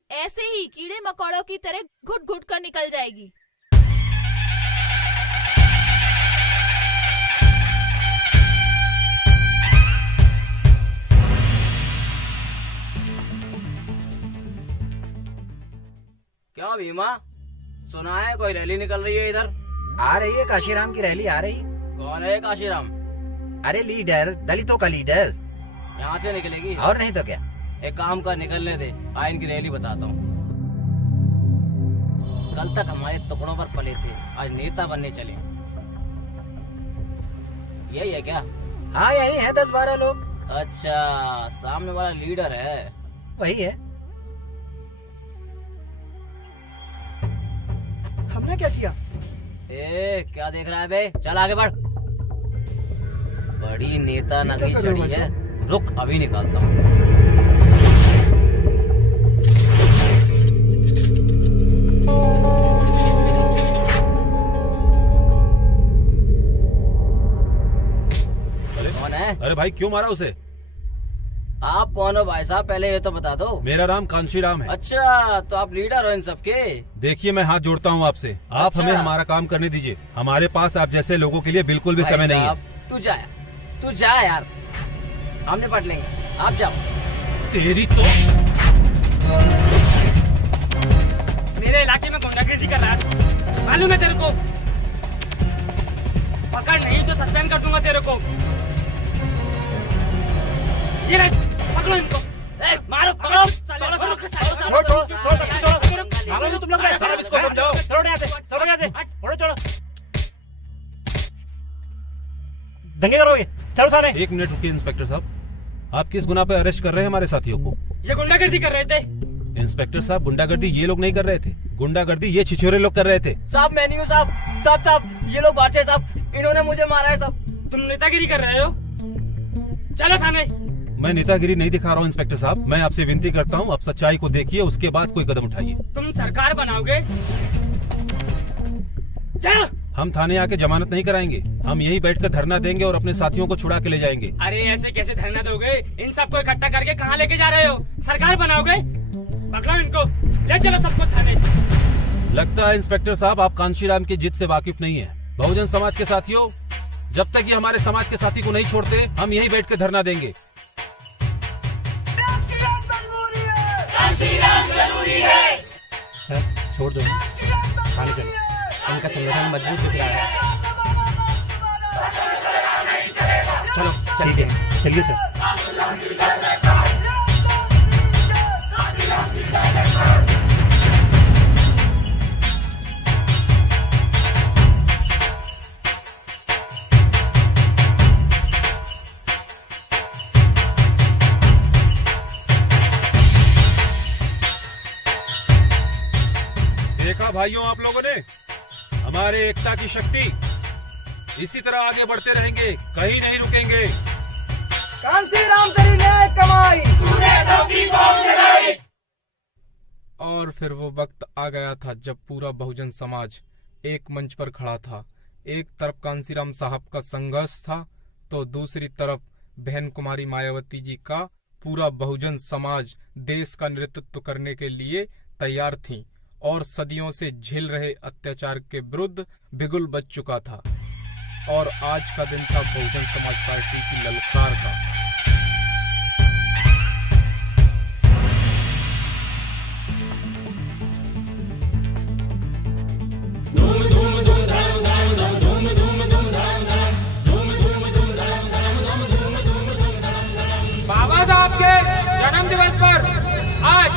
ऐसे ही कीड़े मकोड़ों की तरह घुट घुट कर निकल जाएगी। क्या भीमा, सुना है कोई रैली निकल रही है इधर? आ रही है काशीराम की रैली आ रही। कौन है काशीराम? अरे लीडर, दलितों का लीडर। यहाँ से निकलेगी? और नहीं तो क्या। एक काम कर, निकलने दे, आ इनकी रैली बताता हूँ। कल तक हमारे टुकड़ों पर पले थे, आज नेता बनने चले। यही है क्या? हाँ यही है, 10-12 लोग। अच्छा, सामने वाला लीडर है? वही है। हमने क्या किया? क्या देख रहा है बे? चल आगे बढ़। बड़ी नेता नगी चढ़ी है। रुक, अभी निकालता हूँ। कौन है? अरे भाई क्यों मारा उसे? आप कौन हो भाई साहब, पहले ये तो बता दो। मेरा नाम कांशीराम है। अच्छा, तो आप लीडर हो इन सबके? देखिए मैं हाथ जोड़ता हूँ आपसे, आप अच्छा। हमें हमारा काम करने दीजिए। हमारे पास आप जैसे लोगों के लिए बिल्कुल भी समय नहीं है। तू जा यार, हम निपट लेंगे, आप जाओ। तेरी तो मेरे इलाके में गुंडागर्दी कर रहा है, मालूम है तेरे को? पकड़ नहीं तो सस्पेंड कर दूंगा तेरे को। ये ले, पकड़ो इनको। मारो, पकड़ो। मारो तुम लोग, साहब इसको समझाओ। दंगे करोगे? चलो थाने। 1 मिनट रुकिए इंस्पेक्टर साहब, आप किस गुना पे अरेस्ट कर रहे हैं हमारे साथियों को? ये गुंडागर्दी कर रहे थे। इंस्पेक्टर साहब, गुंडागर्दी ये लोग नहीं कर रहे थे, गुंडागर्दी ये छिछोरे लोग कर रहे थे। साहब मैं नहीं हूँ साहब, साहब ये लोग बाहर से साहब, इन्होंने मुझे मारा है साहब। तुम नेतागिरी कर रहे हो? चलो थाने। मैं नेतागिरी नहीं दिखा रहा हूँ इंस्पेक्टर साहब, मैं आपसे विनती करता हूँ आप सच्चाई को देखिए, उसके बाद कोई कदम उठाइए। तुम सरकार बनाओगे? चलो। हम थाने आके जमानत नहीं कराएंगे, हम यहीं बैठकर धरना देंगे और अपने साथियों को छुड़ा के ले जाएंगे। अरे ऐसे कैसे धरना दोगे? इन सबको इकट्ठा करके कहाँ लेके जा रहे हो? सरकार बनाओगे? पकड़ो इनको, ले चलो सबको थाने। लगता है इंस्पेक्टर साहब आप कांशीराम की जिद से वाकिफ नहीं है। बहुजन समाज के साथियों, जब तक ये हमारे समाज के साथी को नहीं छोड़ते हम यहीं बैठ कर धरना देंगे। सर छोड़ दो, थाने चलो, उनका संगठन मजबूत दिख रहा है। चलो चलिए, चलिए सर। देखा भाइयों आप लोगों ने, हमारे एकता की शक्ति। इसी तरह आगे बढ़ते रहेंगे, कहीं नहीं रुकेंगे। कांशीराम तेरी न्याय कमाई, और फिर वो वक्त आ गया था जब पूरा बहुजन समाज एक मंच पर खड़ा था, एक तरफ कांसीराम साहब का संघर्ष था तो दूसरी तरफ बहन कुमारी मायावती जी का पूरा बहुजन समाज देश का नेतृत्व करने के लिए तैयार थी और सदियों से झेल रहे अत्याचार के विरुद्ध बिगुल बज चुका था। और आज का दिन था बहुजन समाज पार्टी की ललकार का। बाबा साहब के जन्म दिवस पर आज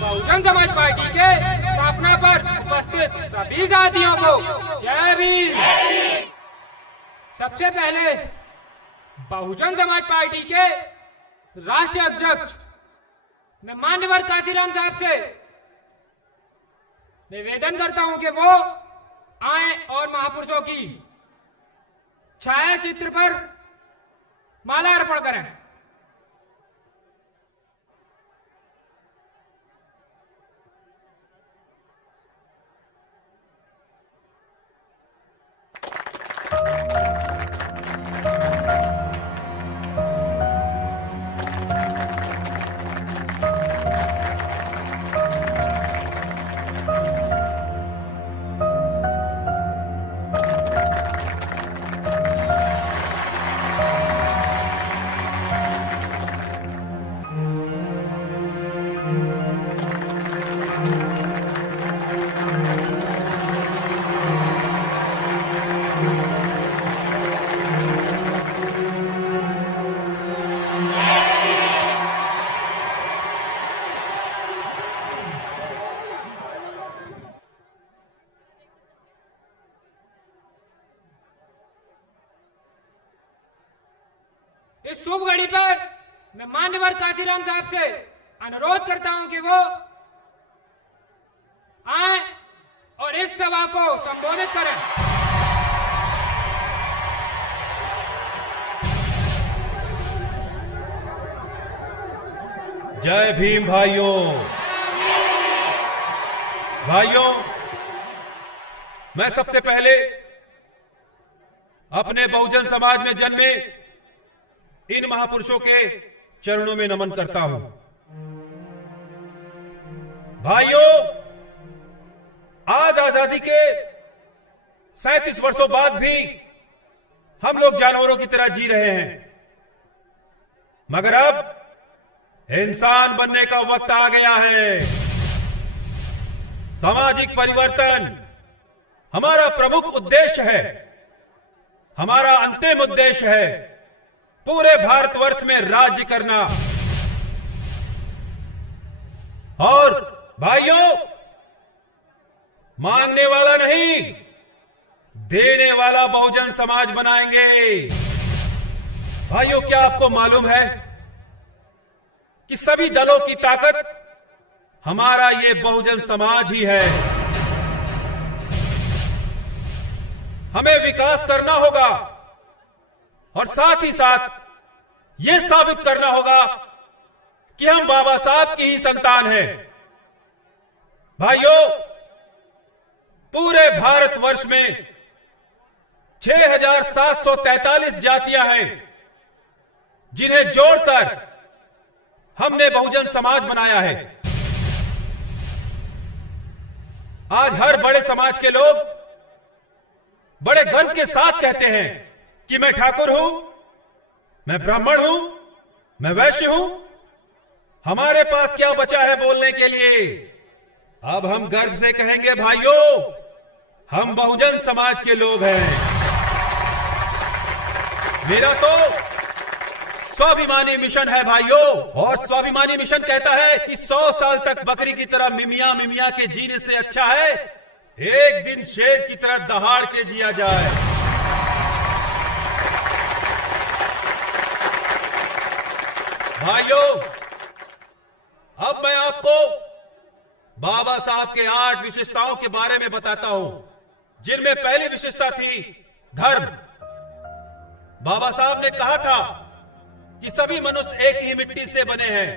बहुजन समाज पार्टी के स्थापना पर उपस्थित सभी साथियों को जय भीम। सबसे पहले बहुजन समाज पार्टी के राष्ट्रीय अध्यक्ष मैं मान्यवर कांसीराम साहब से निवेदन करता हूं कि वो आए और महापुरुषों की छाया चित्र पर माला अर्पण करें। इस शुभ घड़ी पर मैं मान्यवर कांसीराम साहब से अनुरोध करता हूं कि वो आए और इस सभा को संबोधित करें। जय भीम भाइयों। भाइयों, मैं सबसे पहले अपने बहुजन समाज में जन्मे इन महापुरुषों के चरणों में नमन करता हूं। भाइयों, आज आजादी के 37 वर्षों बाद भी हम लोग जानवरों की तरह जी रहे हैं, मगर अब इंसान बनने का वक्त आ गया है। सामाजिक परिवर्तन हमारा प्रमुख उद्देश्य है, हमारा अंतिम उद्देश्य है पूरे भारतवर्ष में राज्य करना। और भाइयों, मांगने वाला नहीं, देने वाला बहुजन समाज बनाएंगे। भाइयों, क्या आपको मालूम है कि सभी दलों की ताकत हमारा ये बहुजन समाज ही है। हमें विकास करना होगा और साथ ही साथ यह साबित करना होगा कि हम बाबा साहब की ही संतान हैं। भाइयों, पूरे भारतवर्ष में 6,743 जातियां हैं, जिन्हें जोड़कर हमने बहुजन समाज बनाया है। आज हर बड़े समाज के लोग बड़े गर्व के साथ कहते हैं कि मैं ठाकुर हूं, मैं ब्राह्मण हूं, मैं वैश्य हूं। हमारे पास क्या बचा है बोलने के लिए? अब हम गर्व से कहेंगे, भाइयों, हम बहुजन समाज के लोग हैं। मेरा तो स्वाभिमानी मिशन है भाइयों, और स्वाभिमानी मिशन कहता है कि 100 साल तक बकरी की तरह मिमिया मिमिया के जीने से अच्छा है एक दिन शेर की तरह दहाड़ के जिया जाए। भाइयों, अब मैं आपको बाबा साहब के 8 विशेषताओं के बारे में बताता हूं, जिनमें पहली विशेषता थी धर्म। बाबा साहब ने कहा था कि सभी मनुष्य एक ही मिट्टी से बने हैं,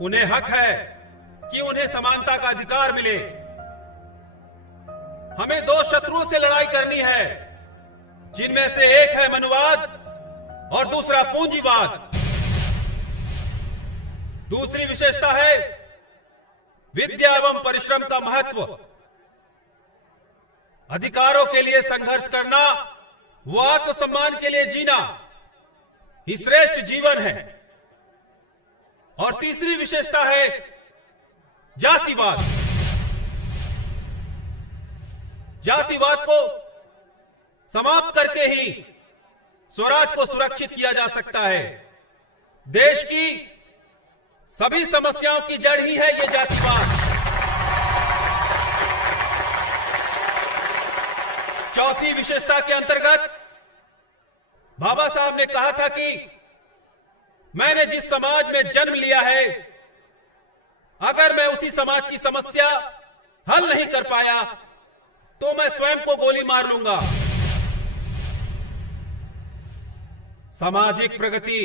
उन्हें हक है कि उन्हें समानता का अधिकार मिले। हमें दो शत्रुओं से लड़ाई करनी है, जिनमें से एक है मनुवाद और दूसरा पूंजीवाद। दूसरी विशेषता है विद्या एवं परिश्रम का महत्व। अधिकारों के लिए संघर्ष करना, वो आत्मसम्मान के लिए जीना ही श्रेष्ठ जीवन है। और तीसरी विशेषता है जातिवाद। जातिवाद को समाप्त करके ही स्वराज को सुरक्षित किया जा सकता है। देश की सभी समस्याओं की जड़ ही है ये जातिवाद। चौथी विशेषता के अंतर्गत बाबा साहब ने कहा था कि मैंने जिस समाज में जन्म लिया है, अगर मैं उसी समाज की समस्या हल नहीं कर पाया तो मैं स्वयं को गोली मार लूंगा। सामाजिक प्रगति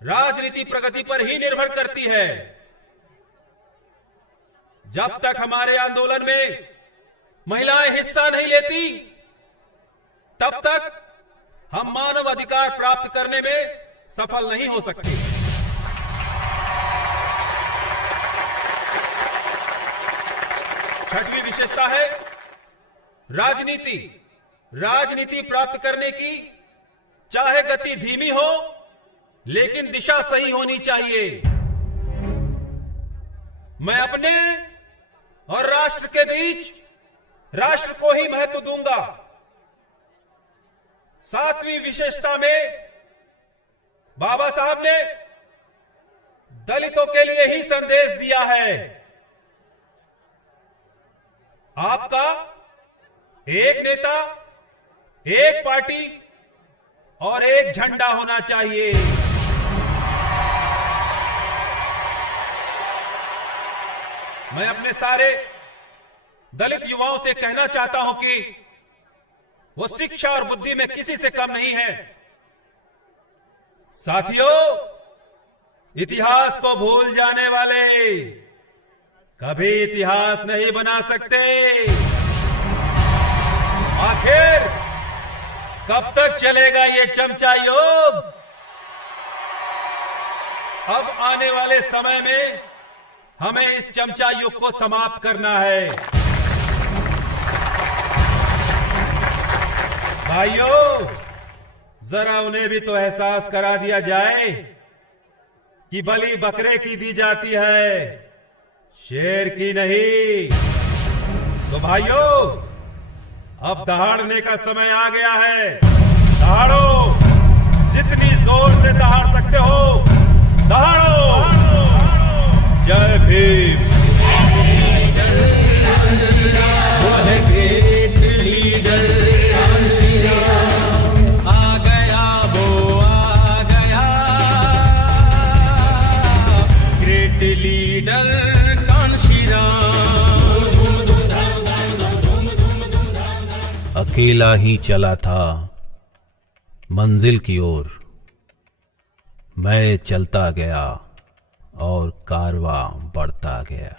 राजनीति प्रगति पर ही निर्भर करती है। जब तक हमारे आंदोलन में महिलाएं हिस्सा नहीं लेती, तब तक हम मानव अधिकार प्राप्त करने में सफल नहीं हो सकते। छठवीं विशेषता है राजनीति। राजनीति प्राप्त करने की चाहे गति धीमी हो, लेकिन दिशा सही होनी चाहिए। मैं अपने और राष्ट्र के बीच राष्ट्र को ही महत्व दूंगा। सातवीं विशेषता में बाबा साहब ने दलितों के लिए ही संदेश दिया है। आपका एक नेता, एक पार्टी और एक झंडा होना चाहिए। मैं अपने सारे दलित युवाओं से कहना चाहता हूं कि वो शिक्षा और बुद्धि में किसी से कम नहीं है। साथियों, इतिहास को भूल जाने वाले कभी इतिहास नहीं बना सकते। आखिर कब तक चलेगा ये चमचा योग? अब आने वाले समय में हमें इस चमचा युग को समाप्त करना है। भाइयों, जरा उन्हें भी तो एहसास करा दिया जाए कि बलि बकरे की दी जाती है, शेर की नहीं। तो भाइयों, अब दहाड़ने का समय आ गया है। दहाड़ो, जितनी जोर से दहाड़ सकते हो दहाड़ो। जय भीम। आ गया वो आ गया, ग्रेट लीडर अकेला ही चला था मंजिल की ओर, मैं चलता गया और कारवां बढ़ता गया।